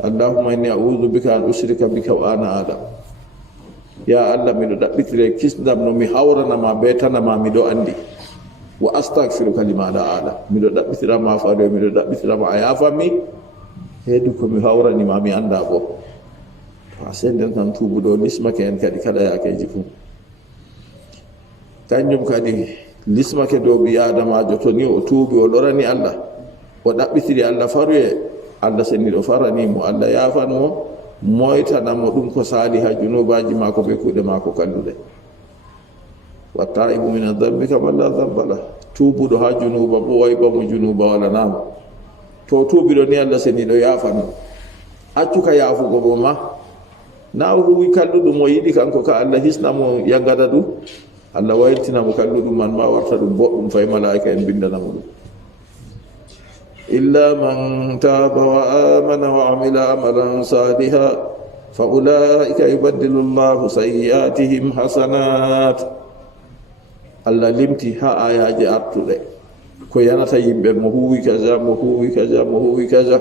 Allahumma inni a'udhu bika an ushrika bika wa ana a'lam, ya Allah miɗo ɗaɓɓitire kisdam no mi hawranama be tanama miɗo andi. Wa astaghfiruka lima la a'lam, miɗo ɗaɓɓitirama faade, miɗo ɗaɓɓitirama a yafami heedi ko mi hawranima mi anda bo. To a senden tan tuubuɗo lismake en kadi kala yakeji fuu, kanjum kadi lismake dow ɓi adamajo to ni o tuubi o lorani Allah, o ɗaɓɓitiri Allah faruye, Allah seniɗo faranimo, Allah yafanmo, moytanamo ɗum ko saali ha junubaji mako be kuuɗe mako kalluɗe. Wa taibu min adh-dhanbi kaman la dhanba lah, tuubuɗo ha junuba bo wayba mo junuba walanamo, to tuubiɗo ni Allah seniɗo yafano, accuka yafugo bo ma, na o huwi kalluɗum o yiɗi kanko ka Allah hisnamo yangata ɗum, Allah waytinamo kalluɗum man ma warta ɗum boɗɗum fay malaika en bindanamo ɗum. Illa man taba wa amana wa amila amalan saliha fa ulaika yubaddilu Allahu sayyi'atihim hasanat. Allah limti ha ayaji artuɗe ko yanata yimɓe mo huwi kaza, mo huwi kaza, mo huwi kaza,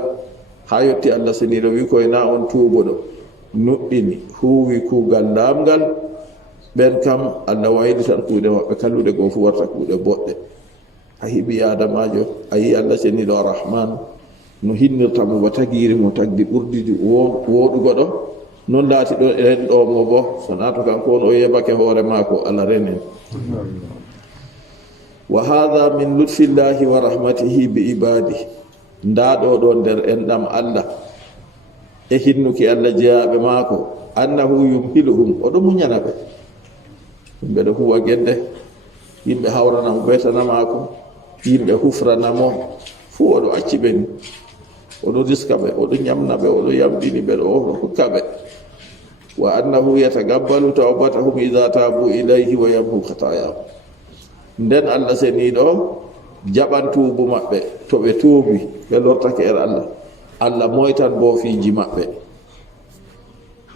ha yetti Allah seniɗo wi koye na on tuuboɗo nuɗɗini huwi kuugal lamgal, ɓen kam Allah waylitan kuuɗe maɓɓe kalluɗe goo fu warta kuuɗe boɗɗe. A hiɓi adamajo a yi Allah seniɗo arrahman no hinnirta mo ba tagiri mo tagdi ɓurdidi woɗugo ɗo, non laati ɗo en ɗo mo bo so nato kanko on o yebake hoore mako Allah renen. Wa hadha min lutfillahi wa rahmatihi bi ibadi, nda ɗo ɗo nder enɗam Allah e hinnuki Allah jeyaɓe maako, annahu yumhiluhum, oɗo muñana ɓe, yimɓe ɗo huwa gedde, yimɓe hawranamo betana maako, yimɓe hufranamo fuu oɗo acci ɓe ni, oɗo riska ɓe, oɗo ñamna ɓe, oɗo yamɗini ɓe, oɗo hokka ɓe. Wa annahu yatagabbalu tawbatahum idha tabu ilayhi wa yamhu khatayahum, nden Allah seniɗo jaɓan tuubu maɓɓe to ɓe tuubi ɓe lortake Allah, Allah moytan bo fiiji maɓɓe.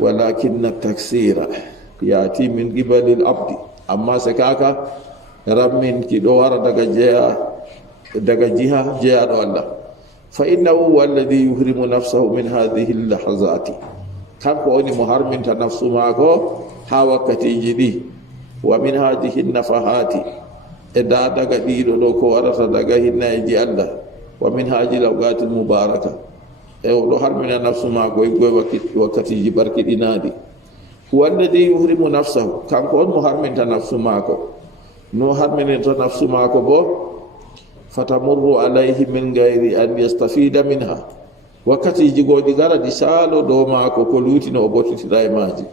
Walakinna taksira yati min qibalil abdi, amma se kaka ramminki ɗo wara daga jiha jeyaɗo Allah. Fa innahu huwa alladhi yuhrimu nafsahu min hadhihi lahazati, kanko woni mo harminta nafsu maako ha wakkatiji ɗi. Wa min hadihi nafahati e daga ɗiɗo ɗo ko warata daga hinnayeji Allah. Wa min haji lawgatil mubaraka e oɗo harmina nafsu maako e goye wakkatiji barkiɗinaɗi. Huwa alladi yuhrimu nafsahu, kanko on mo harminta nafsu maako. No harminta nafsu maako bo fatamurru alayhi min gayri an yastafida minha, wakkatiji goɗi gara ɗi saalo dow maako ko luutino o bottitira e maaji.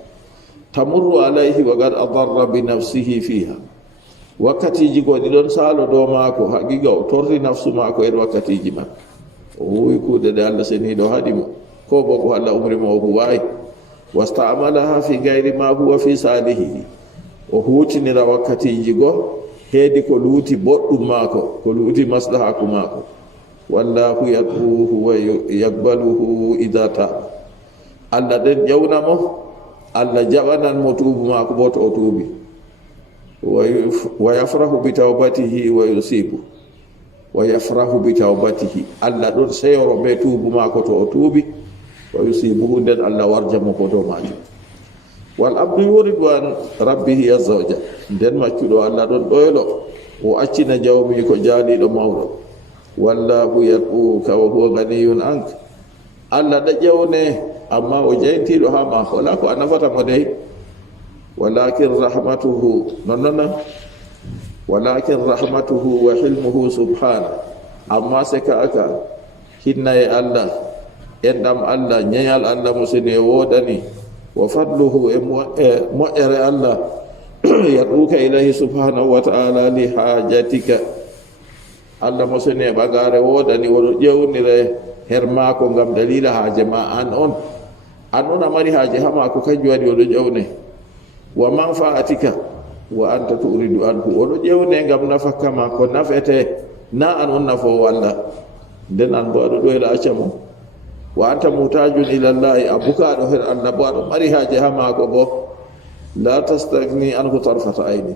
Tamurru alayhi wa qad adarra bi nafsihi fiha, wakkatiji goɗi ɗon saalo dow maako haqiqa o torri nafsu maako en wakkatiji man. O huwi kuuɗe ɗe Allah seniɗo haɗimo ko bo ko Allah umrimo o huwayi. Wastamalaha fi gayri ma huwa fi salihi, o hutinira wakkatiji go heedi ko luuti boɗɗum maako, ko luuti maslahaku maako. Wallahu yad'uhu wa yaqbaluhu idha taaba, Allah den ƴewnamo, Allah jaɓanan mo tuubu maako bo to o tuubi. Wa yafrahu bi tawbatihi wa yusibu, wa yafrahu bi tawbatihi, Allah ɗon seyoro be tuubu maako to o tuubi. Wa yusibuhu, nden Allah warjamo ko dow maajum. Wal abdu yuridu an rabbihi azza wa jalla, nden maccuɗo Allah ɗon ɗoylo o accina jawmi ko jaaliɗo mawɗo. Wallahu yad'uka wa huwa ganiyun anka, Allah ɗa ƴewne amma o jeytiɗo ha ma, wala ko a nafata mo dey. Walakin rahmatuhu nonnona, walakin rahmatuhu wa hilmuhu subhana, amma seka aka hinnaye Allah, enɗam Allah, ñeyal Allah mo seni e woɗani. Wa fadluhu e moƴƴere Allah yad'uka ilayhi subhanahu wa ta'ala li hajatika, Allah mo seni e ɓagare woɗani oɗo ƴewnire her maako ngam dalila haaje ma an on a mari haaje ha maako kanjum waɗi oɗo ƴewne. Wa manfaatika wa anta turidu anhu, oɗo ƴewne ngam nafakka ma ko nafete na an on nafowo Allah, nden an bo aɗo ɗoyla acca mo. Wa anta mutajun ila llahi, a bukaɗo her Allah bo aɗo mari haaje ha maako bo. La tastagni anhu tarfata ayni,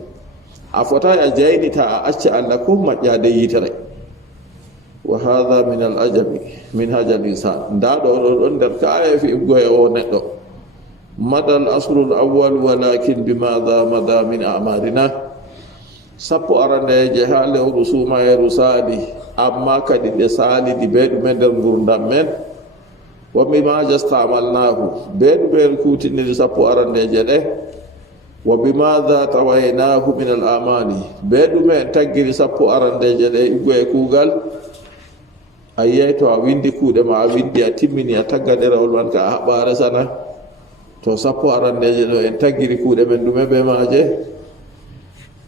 a fotai a jaynita a acca Allah ko maƴƴade yitere. Wa hadha min al ajabi min haja al insan, nda ɗo ɗon nder kaya fi goye o neɗɗo. Mada al aslu al awwal walakin bimadha mada min a'malina, sappo arandeje ha lewru sumayeru saali, amma kadi ɗe saalidi be ɗume nder gurdam men. Wa bima jastamalnahu, be ɗume kutiniri sappo arandeje ɗe. Wa bimadha tawaynahu min al amali, be ɗume en taggiri sappo arandeje ɗe iggoye kuugal. A yiyay to a windi kuuɗe ma, a windi a timmini, a tagga ɗerewol man ka a haɓa resana. To sappo arandeje ɗo en taggiri kuuɗe men ɗume be maaje.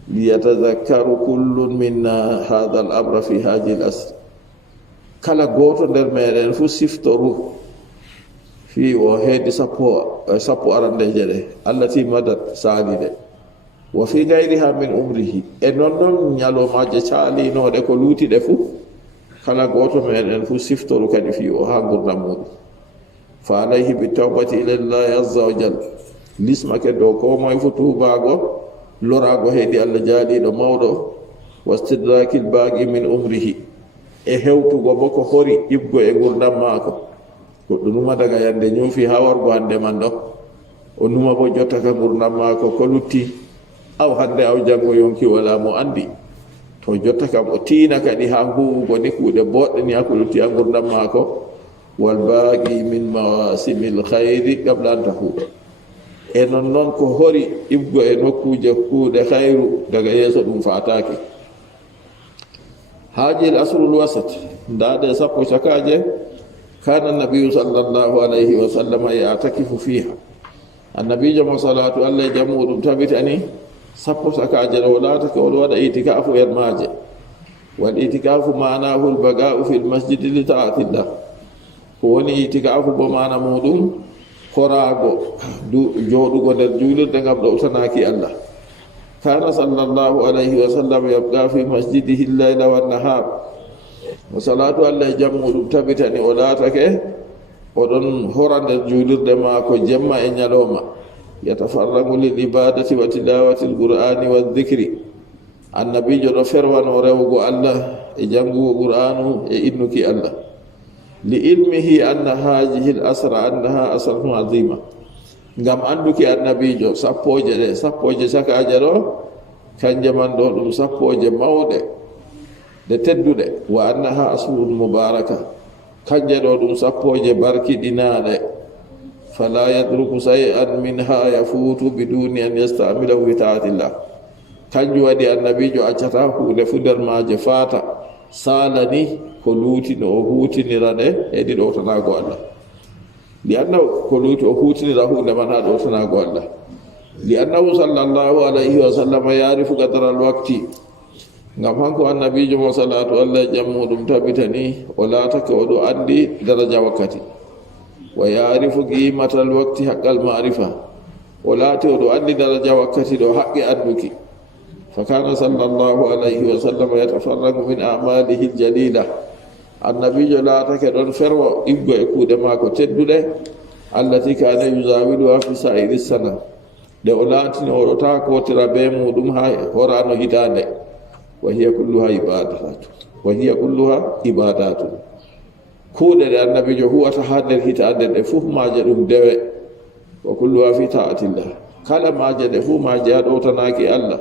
Liyatadhakkaru kullun minna hadha al amra fi haji al asr, kala goto nder meɗen fu siftoru fi o heedi sappo arandeje ɗe allati madat saaliɗe. Wa fi gayriha min umrihi, e non ɗon ñalomaje caalinoɗe ko luutiɗe fu, kala goto meɗen fu siftoru kadi fi o ha gurdam muɗum. Fa alayhi bitawbati ila llahi azza wa jalla, lismake dow ko moye fu tubago lorago heedi Allah jaaliɗo mawɗo. Wastidraki lbaqi min umrihi, e hewtugo bo ko hori ibgo e gurdam maako. Goɗɗo numa daga yande ñuufi ha wargo hande man ɗo, o numa bo jotta ka gurdam maako ko lutti, aw hande aw janngo yonki wala mo andi. To jotta kam o tiina kadi ha huwugo ni kuuɗe boɗɗe ni ha ko lutti ha gurdam maako. Wal baqi min mawasimil khayri qabla an tahuuɗa, e non ko hori ibgo e nokkuje kuuɗe khayru daga yeeso ɗum fataki. Haji al asrul wasat, ndaɗe sappo cakaje. Kana nabiyu sallallahu alayhi wa sallam ya'takifu fiha, annabijo mo salatu Allah e jam muɗum tabitani sappo cakaje ɗo laatake oɗo waɗa itikafu er maaje. Wal itikafu manahu al baga'u fi al masjidi li ta'atillah, ko woni itikafu bo mana muɗum horago joɗugo nder juulirde ngam ɗo utanaki Allah. Kana sallallahu alayhi wa sallam yabqa fi masjidihi al-layla wan nahar, o salatu Allah e jam muɗum tabitani o laatake oɗon hora nder juulirde maako jemma e ñalowma. Yatafarragu lil ibadati wa tilawati al-qur'ani wa dhikri, annabijo ɗo ferwano rewugo Allah e jangugo qur'anu e innuki Allah. Li ilmihi anna hajihi al asra annaha asrun azima, ngam anduki annabijo sappoje ɗe sappoje sakaje ɗo kanje man ɗo ɗum sappoje mawɗe de tedduɗe wa annaha asrun mubaraka kanje ɗo ɗum sappoje barkiɗinaɗe fala yadruku shay'an minha yafutu biduni an yastamilahu bi ta'atillah kanjum waɗi annabijo accata huunde fu nder maje fata salani ko luutino o hutinira ɗe heedi ɗowtanago Allah li annahu ko luuti o hutinira hunde man ha ɗowtanago Allah li annahu sallallahu alayhi wa sallam yarifu qadra alwaqti ngam hanko annabijo mo salatu Allah jam muɗum tabitani o laatake oɗo andi daraja wakkati wa yarifu qimata alwaqti haqqal ma'rifa o laati oɗo andi daraja wakkati ɗo haqqi anduki فكان صلى الله عليه وسلم يتفرغ من أعماله الجليلة النبي لا تكدون فرو إبقى يكود ماكو تدولة التي كان يزاولها في سائر السنة لأولاتنا ورطاكو تربيم ودمها ورانو هدانة وهي كلها عبادات كودة النبي هو تحدى الهدانة فهم ما جدهم دوي وكلها في طاعة الله كلا ما جدفو ما جاد أوتناكي الله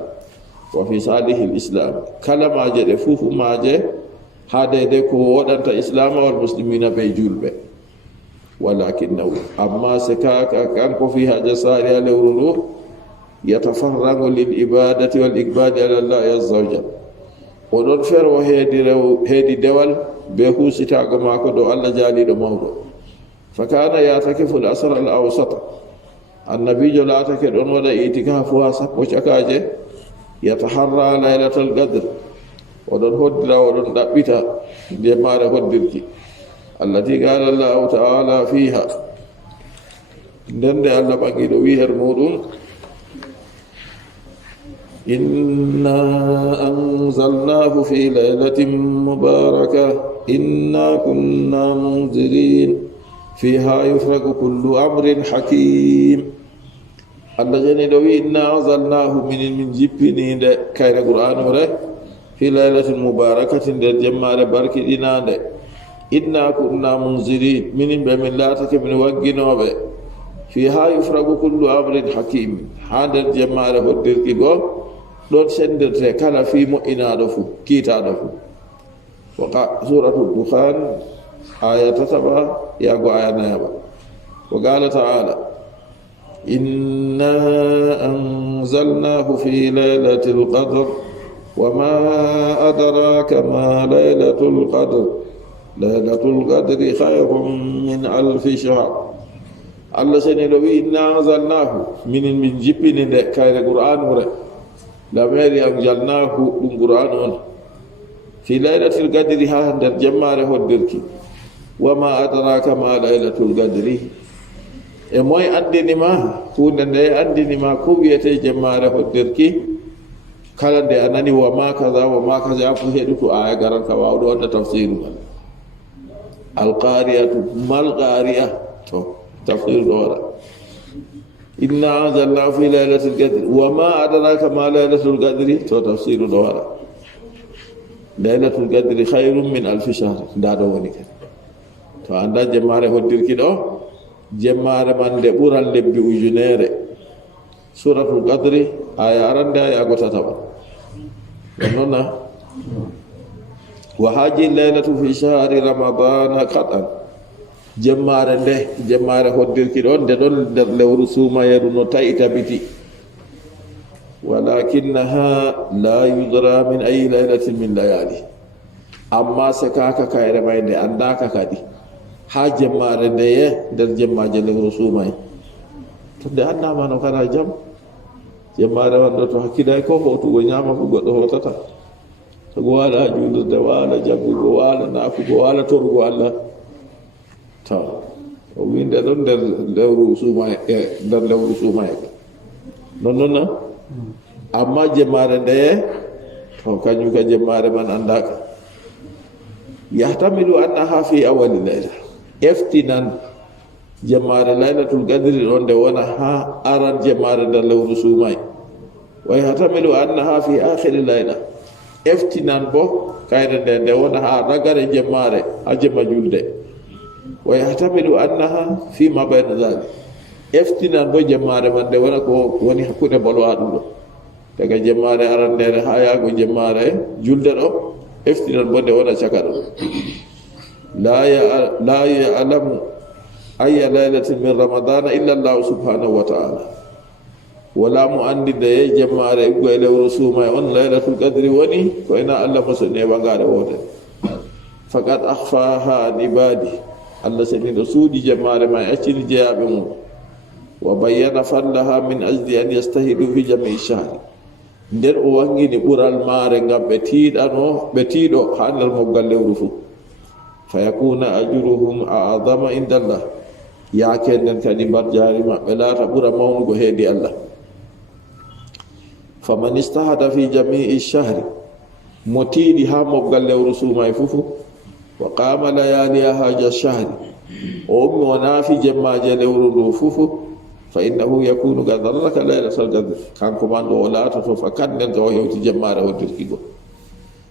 وفي صالح الإسلام كلما جد فوف ما جد هذا يدكو ودنت إسلام والمسلمين بيجول به ولكنه أما سكاك كانكو فيها جساري لورلو يتفرغ للعبادة والإقبال على الله عز وجل ودون فرو هيدي دول بهو ستاق ماكو دو الله جالي دو موضو فكان يعتكف الأسر الأوسط النبي جلاتك دون ودا إيتكافها سبو شكاجه يتحرى ليلة القدر ودن هدر ودن دبتا جمار هدرك التي قال الله تعالى فيها دند الله بقي دويهر مودون إنا أنزلناه في ليلة مباركة إنا كنا منذرين فيها يفرق كل أمر حكيم الذين دوي إنا أنزلناه من جبني كاين القرآن في ليلة مباركة جمال بركة دينان إنا كنا منذرين من بملاتك من وجنوب فيها يفرق كل أمر حكيم هذا الجمال هدرك go دون سندرت كلا في مؤنا دفو كيتا دفو سورة الدخان آية 7 يقول آية 9 وقال تعالى إنا أنزلناه في ليلة القدر وما أدراك ما ليلة القدر ليلة القدر خير من 1000 شهر الله سنلوي إنا أنزلناه من جبن كاين القرآن لما أنزلناه القرآن في ليلة القدر هذا الجمال هدرك وما أدراك ما ليلة القدر e moy andinima hunde nde andinima ko wiyete jemmare hoddirki kala nde anani wa ma kaza fu heɗu to aya garan ka wawɗo wadda tafsiru man alqariyatu mal qariya to tafsiru ɗo waɗa inna anzalna fi laylatil qadri wa ma adraka ma laylatul qadri to tafsiru ɗo waɗa laylatul qadri khayrun min 1000 shahr nda ɗo woni kadi to anda jemmare hoddirki ɗo jemmare man nde ɓuran lebbi ujunere suratul qadri aya arande aya gotataba nonna wa haji laylatu fi shahri ramadana qatan jemmare hoddirki ɗon nde ɗon nder lewru sumayeru no tawi tabiti walakinaha la yudra min ayi laylatin min layali amma sekaka kayre may nde andaka kadi ha jemmare ndeye nder jemmaje lewru suumay to nde annama no kana jam jemmare wonɗo to hakkilay ko hotugo ñama fu goɗɗo hotata togo waala julurde waala jaggugo waala naafugo waala torugo Allah taw o winde ɗon nder lewru suumay nder lewru suumay non noon amma jemmare ndeye to kañum ka jemmare man andaka yahtamilu annaha fi awali layla eftinan jemmare laylatul qadri ɗon nde wona ha aran jemmare nder lewru suumay wa yahtamilu annaha fi akhiri layla eftinan bo kayre nde wona ha ragare jemmare ha jemma julde wa yahtamilu annaha fi ma bayna dhalik eftinan bo jemmare man de wona ko woni hakkude balo aɗum ɗo daga jemmare arandere ha yago jemmare julde ɗo eftinan bo nde wona caka ɗo la ya'lamu ayya laylatin min ramadana illa Allah subhanahu wa ta'ala wala mu andinde ye jemmare iggo e lewru suuma on laylatul qadri woni ko ina Allah mo so neɓangare wote faqad akhfaha an ibadi Allah seni ɗo suuɗi jemmare ma accini jeyaɓe mum wa bayyana fallaha min ajli an yastahidu fi jami'i shahri nden o wangini ɓural maare ngam ɓe tiiɗo ha nder moggal lewru fuu fa yakuna ajruhum a'zama indallah yaake nden kadi mbar jaari maɓɓe laata ɓura mawnugo heedi Allah faman istahada fi jami'i shahri mo tiiɗi ha moggal lewru suumay fufu wa qama layaliha haja shahri o ummi o naafi jemmaje lewru ndu fufu fa innahu yakunu qad darraka laylatal qadr kanko man ɗo o laatoto fa kanden to o hewti jemmare hoddirkigo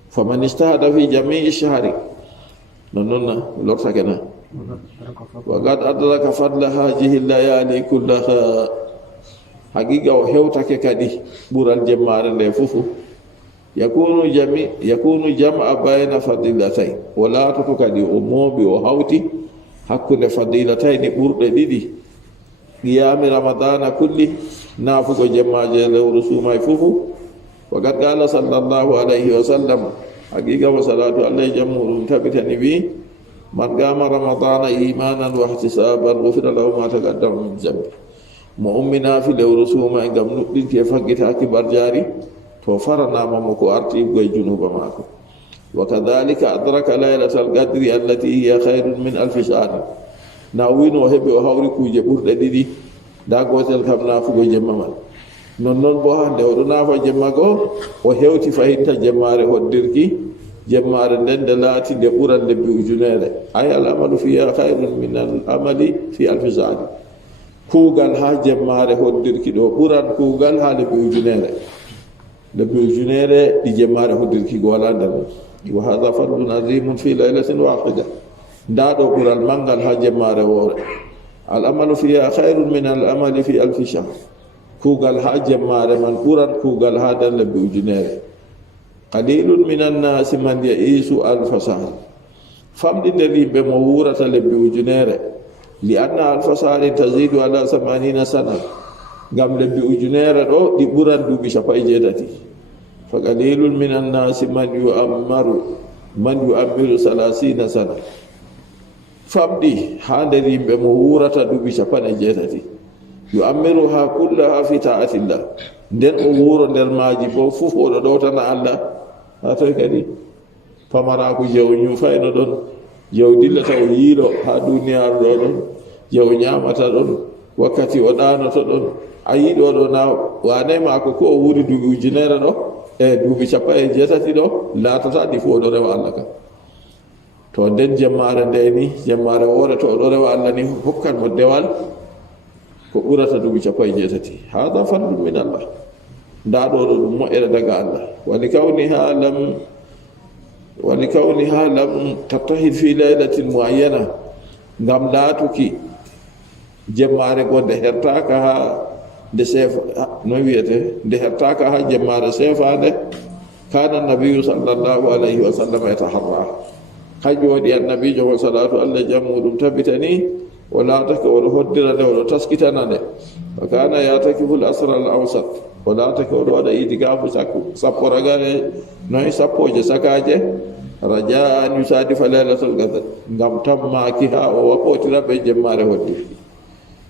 faman istahada fi jami'i shahri non lortake na wa qad adraka fadla hajihi layali kullaha haqiqa o hewtake kadi ɓural jemmare nde fufu yakunu jam'a bayna fadilatayn o laatoto kadi o mooɓi o hawti hakkunde fadilatayni ɓurɗe ɗiɗi qiyami ramadana kulli naafugo jemmaje lewru suumay fufu wa qad qala sallallahu alayhi wa sallam haqiqa wa salatu allah jammuɗum tabitani wi man qama ramadana imanan wa ihtisaban ghufira lahu ma taqaddama min zambi mo ummina fi lewru suuma ngam nuɗɗinti e faggitaki bar jaari to faranama mo ko artigo e junuba maako wa kadhalika adraka laylatal qadri allati hiya khayrun min alfi shahr na wino heɓi o hawri kuje ɓurɗe ɗiɗi da gotel kam naafugo jemma man non bo hande oɗo naafa jemma go o hewti fahinta jemmare hoddirki jemmare nden nde laati nde ɓuran lebbi ujunere ay al amalu fiha khayrun min al amali fi alfi shahr kuugal ha jemmare hoddirki ɗo ɓuran kuugal ha lebbi ujunere ɗi jemmare hoddirki go wala nder mum wa hadha fadlun azimun fi laylatin wahida nda ɗo ɓural mangal ha jemmare woore al amalu fiha khayrun min al amali fi alfi shahr kuugal ha jemmare man ɓuran kuugal ha nder lebbi ujunere qalilun min annasi man yaisu alfa shahr famɗi nder yimɓe mo wurata lebbi ujunere li anna alfa shahrin tazidu ala 80 sana ngam lebbi ujunere ɗo ɗi ɓuran duuɓi 18 fa qalilun min annasi man yu'ammiru 30 sana famɗi ha nder yimɓe mo wurata duuɓi 18 yu'ammiruha kullaha fi ta'atillah nden o wuro nder maaji bo fof oɗo ɗowtana Allah ha toy kadi pamaraku jew ñufayno ɗon jew dillata o yiilo ha duniyaru ɗo ɗon jew ñamata ɗon wakkati o ɗanoto ɗon a yiɗo ɗo na wane mako ko o wuri duuɓi ujunere ɗo e duuɓi 18 ɗo laatata ɗi fo oɗo rewa Allah ka to nden jemmare nde ni jemmare woore to oɗo rewa Allah ni hokkan mo dewal ko ɓurata duuɓi 18 hada fadlun min Allah nda ɗo ɗo ɗum moƴƴere daga Allah wali kawniha lam tattahid fi laylatin muayyana ngam laatuki jemmare go nde hertaka ha nde seefa no wiyete nde hertaka ha jemmare seefande kana nabiyu sallallahu alayhi wa sallam yataharra kanjum waɗi annabijo o salatu allah jammuɗum tabitani o laatake oɗo hoddira nde oɗo taskitana nde wa kana yatakifu l asra al awsat o laatake oɗo waɗa itikafu sappo ragare noyi sappoje sakaje raja an yusadifa laylatul qadr ngam tammaki ha o wakkotira ɓe jemmare hoddirki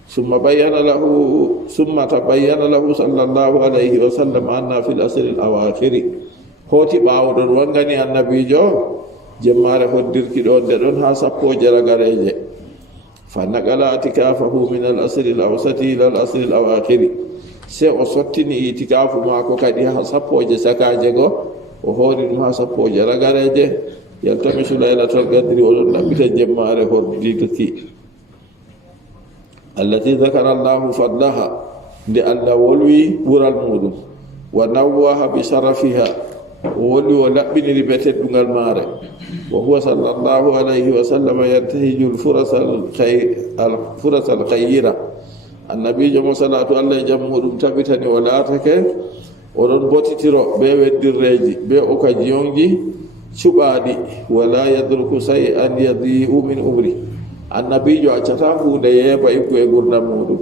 summa tabayyana lahu sallallahu alayhi wa sallam anna fil asri al awakhiri hoti ɓawo ɗon wangani annabijo jemmare hoddirki ɗo nde ɗon ha sappoje ragareje fa naqala itikafahu min al asri al awsati ila al asri al awakhiri se o sottini itikafu mako kadi ha sappoje sakaje go o hoori ɗum ha sappoje ragareje yaltamisu laylatal qadri oɗon ɗaɓɓita jemmare hoddirki allati dhakara allahu fadlaha nde Allah wolwi ɓural muɗum wa nawwaha bi sharafiha o wolwi o laɓɓiniri be teddugal maare wa huwa sallallahu alayhi wa sallam yantahiju al furasa al khayyira annabijo mo salatu allah e jam muɗum tabitani o laatake oɗon botitiro be weddirreji be occasionji cuɓaɗi wala yadruku say an yadiu min umri annabijo accata hunde yeeba ikku e gurdam muɗum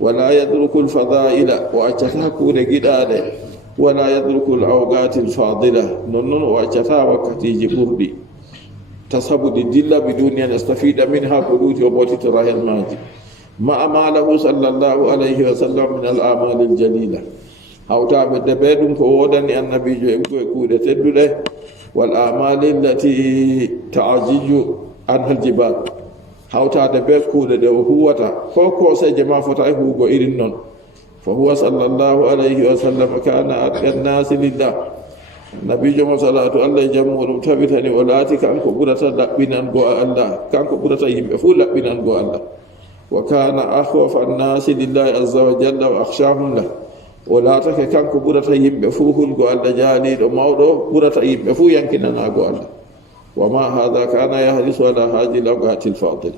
wala yadruku lfadaila o accata kuuɗe giɗaɗe wala yadruku lawgati lfadila nonnoon o accata wakkatiji ɓurɗi tasabudi dilla biduniya nastafida min ha ko ɗuuti o botitora hen maji ma amalahu sallllahu alayhi wa sallam min al amali ljalila hawtaɓe deɓe ɗum ko wodani annabijo e kuuɗe tedduɗe wal amali allati taajiju anha ljibal hawtade be kuuɗe ɗe o huwata ko koseje ma fota e huugo irin noon fa huwa sallllahu alayhi wa sallam kana atqa nnasi lillah nabijo mo salatu allah e jam muɗum tabitani o laati kanko ɓurata laɓɓinango allah kanko ɓurata yimɓe fuu laɓɓinango allah wa kana ahwafa nnasi lillahi azza wa jalla wa akhshahum lah o laatake kanko ɓurata yimɓe fuu hulgo allah jaaliɗo mawɗo ɓurata yimɓe fuu yankinanago allah wa ma hada kana yahrisu ala haji lawgati lfadil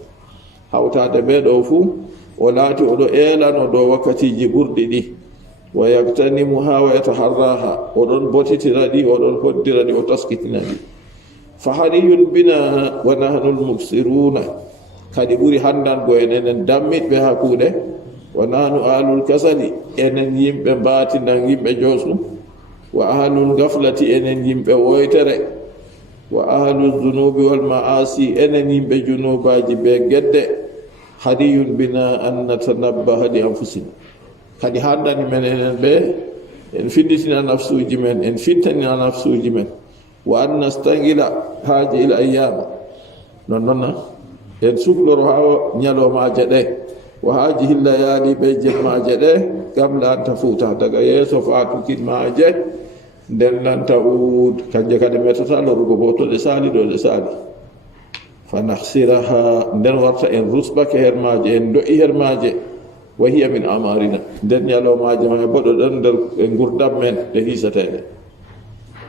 hawtade ɓeɗo fuu o laati oɗo eelano dow wakkatiji ɓurɗi ɗi wa yagtanimuha wa yataharraha oɗon botitira ɗi oɗon hoddira ɗi o taskitina ɗi fa hariyun bina wa nahnu lmuksiruna kadi ɓuri handango enen dammitɓe ha kuuɗe wa nahnu ahlul kasali enen yimɓe mbatinan yimɓe joosu wa ahlul gaflati enen yimɓe woytere wa ahlul zunubi wal ma'asi enen yimɓe junubaji be gedde hariyun bina an natanabbaha li anfusina kadi handani men enen ɓe en finditina nafsuji men en fintanina nafsuji men wa an nastangila haji il ayyama non noon en suhloro ha ñalomaje ɗe wa haji hillayali ɓe jemmaje ɗe gam lanta fuuta daga yeeso fatukinmaje nden lanta uud kanje kadi metata lorugo bo to ɗe sali ɗo ɗe sali fa nahsiraha nden warta en rusɓake hermaje en do'i hermaje wa hiya min amarina nden ñalomaje ma boɗo ɗon nder e gurdam men ɗe hisateɗe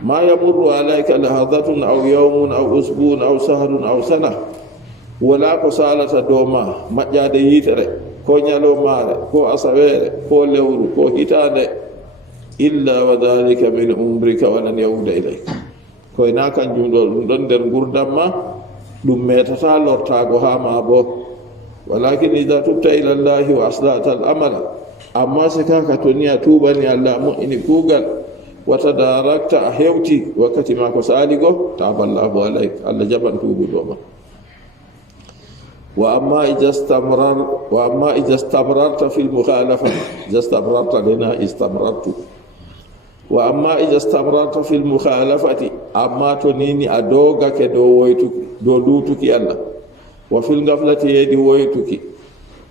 ma yamurru alayka lahadatun aw yawmun aw usbun aw sahrun aw sana wala ko salata dow ma maƴƴade yitere ko ñalomare ko asawere ko lewru ko hitande illa wa dhalika min umrika walan yawuda ilayka koye na kanjum ɗo ɗum ɗon nder gurdam ma ɗum metata lortago ha ma bo walakin ida tubta ila llahi wa aslata al amala amma se kaka to ni a tuɓani allah moƴƴini kuugal wa tadarakta a hewti wakkati ma ko saligo taballahu alayk allah jaɓan tuubuɗo ma wa amma ija stamrarta fi lmukhalafati ija stamrarta lena istamrartu wa amma ija stamrarta fi lmukhalafati amma to nini a dogake dow woytuki dow lutuki allah wa fil gaflati yedi woytuki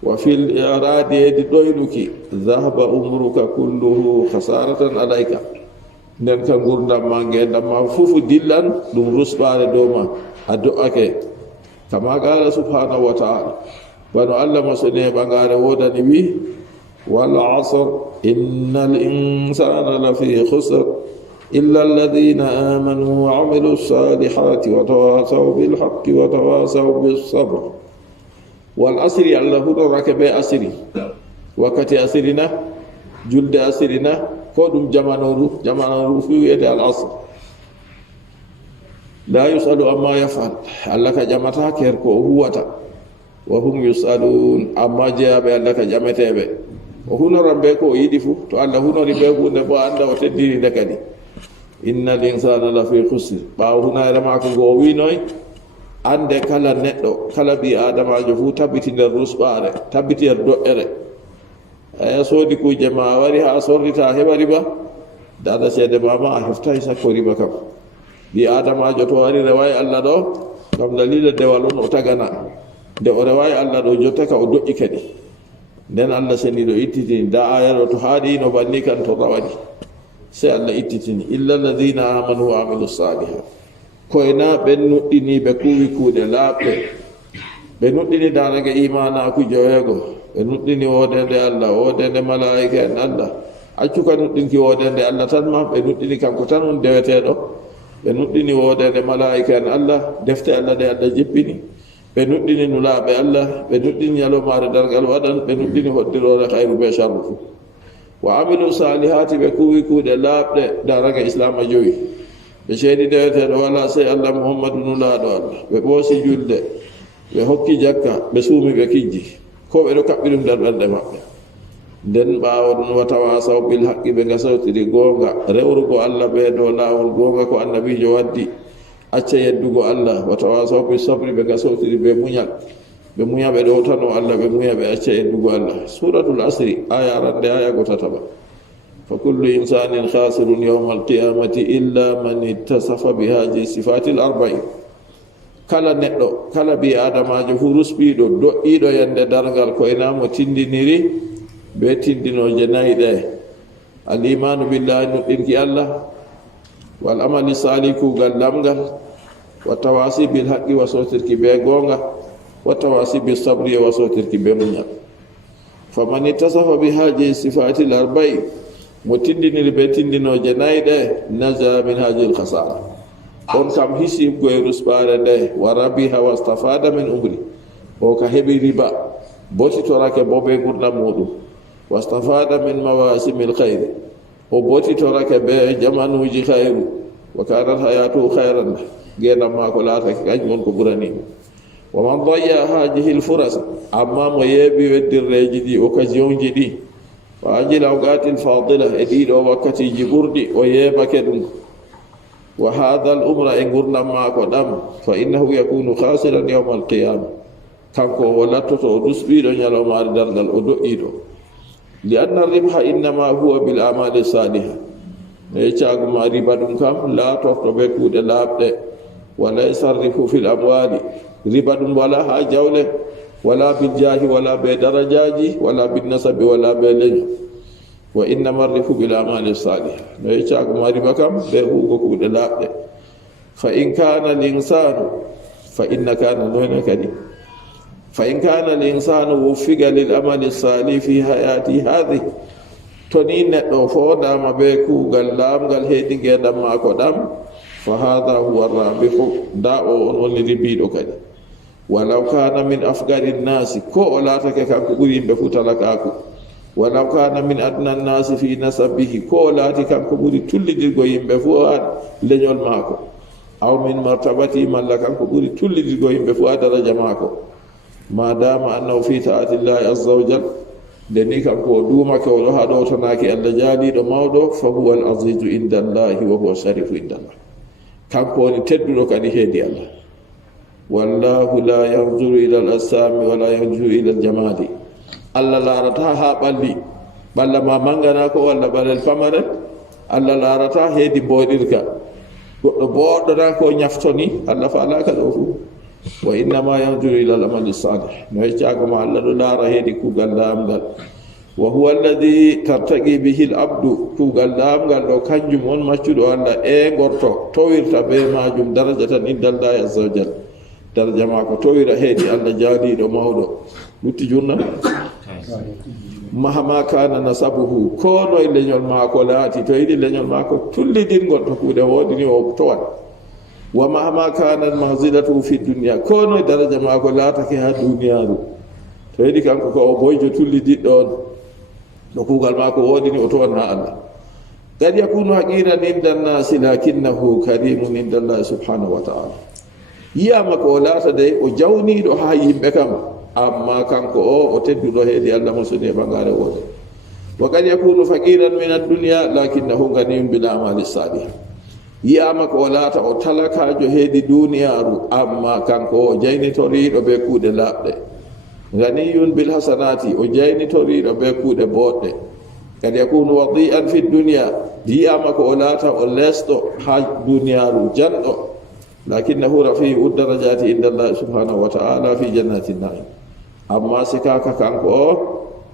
wa fil iradi yedi ɗoyluki dhahaba umruka kulluhu khasaratan alayka nden ka gurdam ma ngendam ma fufu dillan ɗum rusɓare dow ma a do'ake kama qala subhanahu wa ta'ala bano allah mo so neɓagare wodani wi wal asr innal insana lafi khusr illa alladhina amanu wa amilu salihati wa tawasaw bil haqqi wa tawasaw bis sabr wal asri allah huɗorake ɓe asri wakkati asrina julde asrina ko ɗum jamanoru fu wiyete al asr la yusalu amma yafal allah ka ƴamata ker ko o huwata wa hum yusalun amma jeyaɓe allah ka ƴameteɓe o hunoran ɓe ko o yiɗi fu to allah hunori ɓe hunde bo anda o teddiri nde kadi inna l insana la fi khusr ɓawo hunayre mako ngo o winoy ande kala neɗɗo kala ɓi adamajo fu tabbiti nder rusɓare tabbiti er do'ere aya soodi kuje ma wari ha sorrita heɓa riba dada ceede mama a heftay sakko riba kam ɓi adamajo to wari rewayi allah ɗo gam dalila dewal on o tagana nde o rewayi allah ɗo jotta ka o doƴƴi kadi nden allah seni ɗo ittitini da ayaɗo to haaɗi no banni kan to rawani se allah ittitini illa alladina amanu wa amilu salihat koyna ɓen nuɗɗiniɓe kuwi kuuɗe laaɓɓe ɓe nuɗɗini darage imanaku joyogo ɓe nuɗɗini wodende allah wodende malaika en allah accuka nuɗɗinki wodende allah tan ma ɓe nuɗɗini kanko tan on deweteɗo ɓe nuɗɗini wodende malaika en allah defte allah ɗe allah jippini ɓe nuɗɗini nulaaɓe allah, ɓe nuɗɗini ñalomaare dargal waɗan, ɓe nuɗɗini hoddirore hayru be sharru fu. wa amilu salihati, ɓe kuwi kuuɗe laaɓɗe daraga islama joyi, ɓe ceeɗi ndeweteeɗo wala sey allah muhammadu nulaaɗo allah, ɓe ɓoosi julde, ɓe hokki jakka, ɓe suumi, ɓe kijji, ko ɓe ɗo kaɓɓi ɗum nder ɓernde maɓɓe. nden ɓaawo ɗum wa tawasaw bil haqqi, ɓe gasawtiri goonga, rewrugo allah ɓe dow laawol goonga ko annabijo waddi, acca yeddugo allah. wa tawasaw bis sabri, ɓe gasawtiri ɓe muñal, ɓe muña ɓe ɗowtano allah, ɓe muña ɓe acca yeddugo allah. suratul asri aya arande aya gotataba. fa kullu insanin khasirun yawma alqiyamati illa man ittasafa bi haji sifatil arba'in. kala neɗɗo, kala bi adamajo fu rusɓiɗo do'iɗo yande dargal koynamo tindiniri be tindinoje nayi ɗe: al imanu billahi, nuɗɗinki allah, wal amali sali, kuugal lamgal, wa tawasi bil haqqi, wasotirki be goonga, wa tawasi bis sabri, wasotirki be muñal. faman ittasafa bi haji sifatil arba'i, mo tindiniri be tindinoje nayi ɗe, naja min hajil khasara, on kam hisibgo e rusɓare nde. wa rabiha wastafada min umri, o ka heɓi riba, botitorake bo be gurdam muɗum. wastafada min mawasimil khayri, o botitorake be jamanuji khayru. wa kanat hayatu khayran, genam mako laatake kañum on ko ɓuranimo. wa man dayya hajihi lfuras, amma mo yeeɓi weddirreji ɗi, occasion ji ɗi, fa ajil awqatil fadila, e ɗiɗo wakkatiji ɓurɗi o yeɓake ɗum. wa hadha al umra, e gurdam mako ɗam, fa innahu yakunu khasiran yawma alqiyama, kanko o lattoto o dusɓiɗo ñalomaare dargal, o do'iɗo. li anna ribha innama huwa bil amali saliha, e caaguma riba ɗum kam laatorto be kuuɗe laaɓɗe. wala yusarrifu fil amwali, riba ɗum wala ha jawle, wala bil jahi, wala be darajaji, wala bin nasabi, wala be leño. wa innama rifu bil amali saliha, no e caaguma riba kam be huugo kuuɗe laaɓɗe. fa in kana linsanu, fa inna kana noyne kadi, fa in kana linsanu wuffiga lil amali sali fi hayati hadi, to ni neɗɗo foodama be kuugal laamgal heedi ngendam maako ɗam, fa hada huwa rabihu, da o on woni ribiɗo kadi. walaw kana min afgari nnasi, ko o laatake kanko ɓuri yimɓe fu talakaku. walaw kana min adna nnasi fi nasabihi, ko o laati kanko ɓuri tullidirgo yimɓe fu ha leñol maako. aw min martabati, malla kanko ɓuri tullidirgo yimɓe fu ha daraja maako. ma dama annahu fi ta'atillahi azza wa jal, nde ni kanko o duumake oɗo ha ɗowtanaki allah jaaliɗo mawɗo. fa huwa al azizu inda allahi wa huwa sharifu inda allah, kanko woni tedduɗo kadi heedi allah. wallahu la yanzuru ila al assami wala yanzuru ila al jamali, allah laarata ha ɓalli, ɓalla ma mangana ko walla ɓalel pamarel, allah laarata heedi mboɗirka. goɗɗo boɗɗona ko ñaftoni, allah faalaka ɗo fu. wa innama yanzuru ila al amali salih, no e caagoma allah ɗo laara heedi kuugal laamgal. wa huwa alladi tartaqi bihi al abdu, kuugal laamgal ɗo kanjum on maccuɗo allah e gorto towirta be majum darajatan inda allahi azza wa jal, daraja maako towira heedi allah jaaliɗo mawɗo. lutti jurna mahama kana nasabuhu, ko noye leñol maako laati, to yiɗi leñol maako tullidirgol to kuuɗe woodini o towan. wa mahama kana manzilatuhu fi dunia, ko noye daraja maako laatake ha duniyaru, to yiɗi kanko ko o boyjo tullidiɗɗo on, no kuugal maako woodini o towan ha allah. qad yakunu haqiran inda nnasi lakinnahu karimun inda allahi subhanahu wa ta'ala, yiyama ko o laata de o jawniɗo ha yimɓe kam, amma kanko o tedduɗo heedi allah mosoni e ɓangare woode. wa qad yakunu faqiran min addunia lakinnahu ganiyun bil amali salih, yiyama ko o laata o talakajo heedi duniyaru, amma kanko o jaynitoriɗo be kuuɗe laaɓɗe. ganiyun bil hasanati, o jaynitoriɗo be kuuɗe boɗɗe. kad yakunu wadi'an fi dunia, yiyama ko o laata o lesɗo ha duniyaru, janɗo. lakinnahu rafi'u darajati inda allahi subhanahu wa ta'ala fi jannati na'im, amma sikaka kanko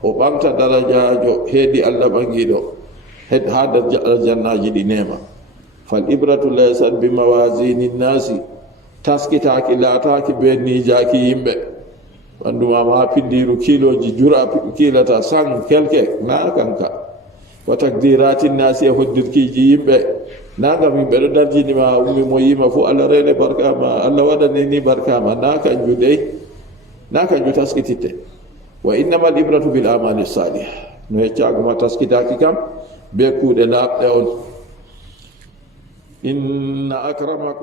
o ɓamta darajajo heedi allah ɓangiɗo ha jannaji ɗi nema. fal ibratu laysan bi mawazini nnasi, taskitaki laataki be nijaki yimɓe, ɓanduma ma pindiru kiloji jura kilata 100 quelque na kanka. wa takdirati nnasi, e hoddirkiji yimɓe naga min ɓeɗo darjinima ummi mo yima fo allah rene barkama allah waɗani ni barkama na kanju dey na kanju taskititte wa innama al ibratu bil amali salih no yeccagoma taskitaki kam be kuuɗe laaɓɗe on inna akramakum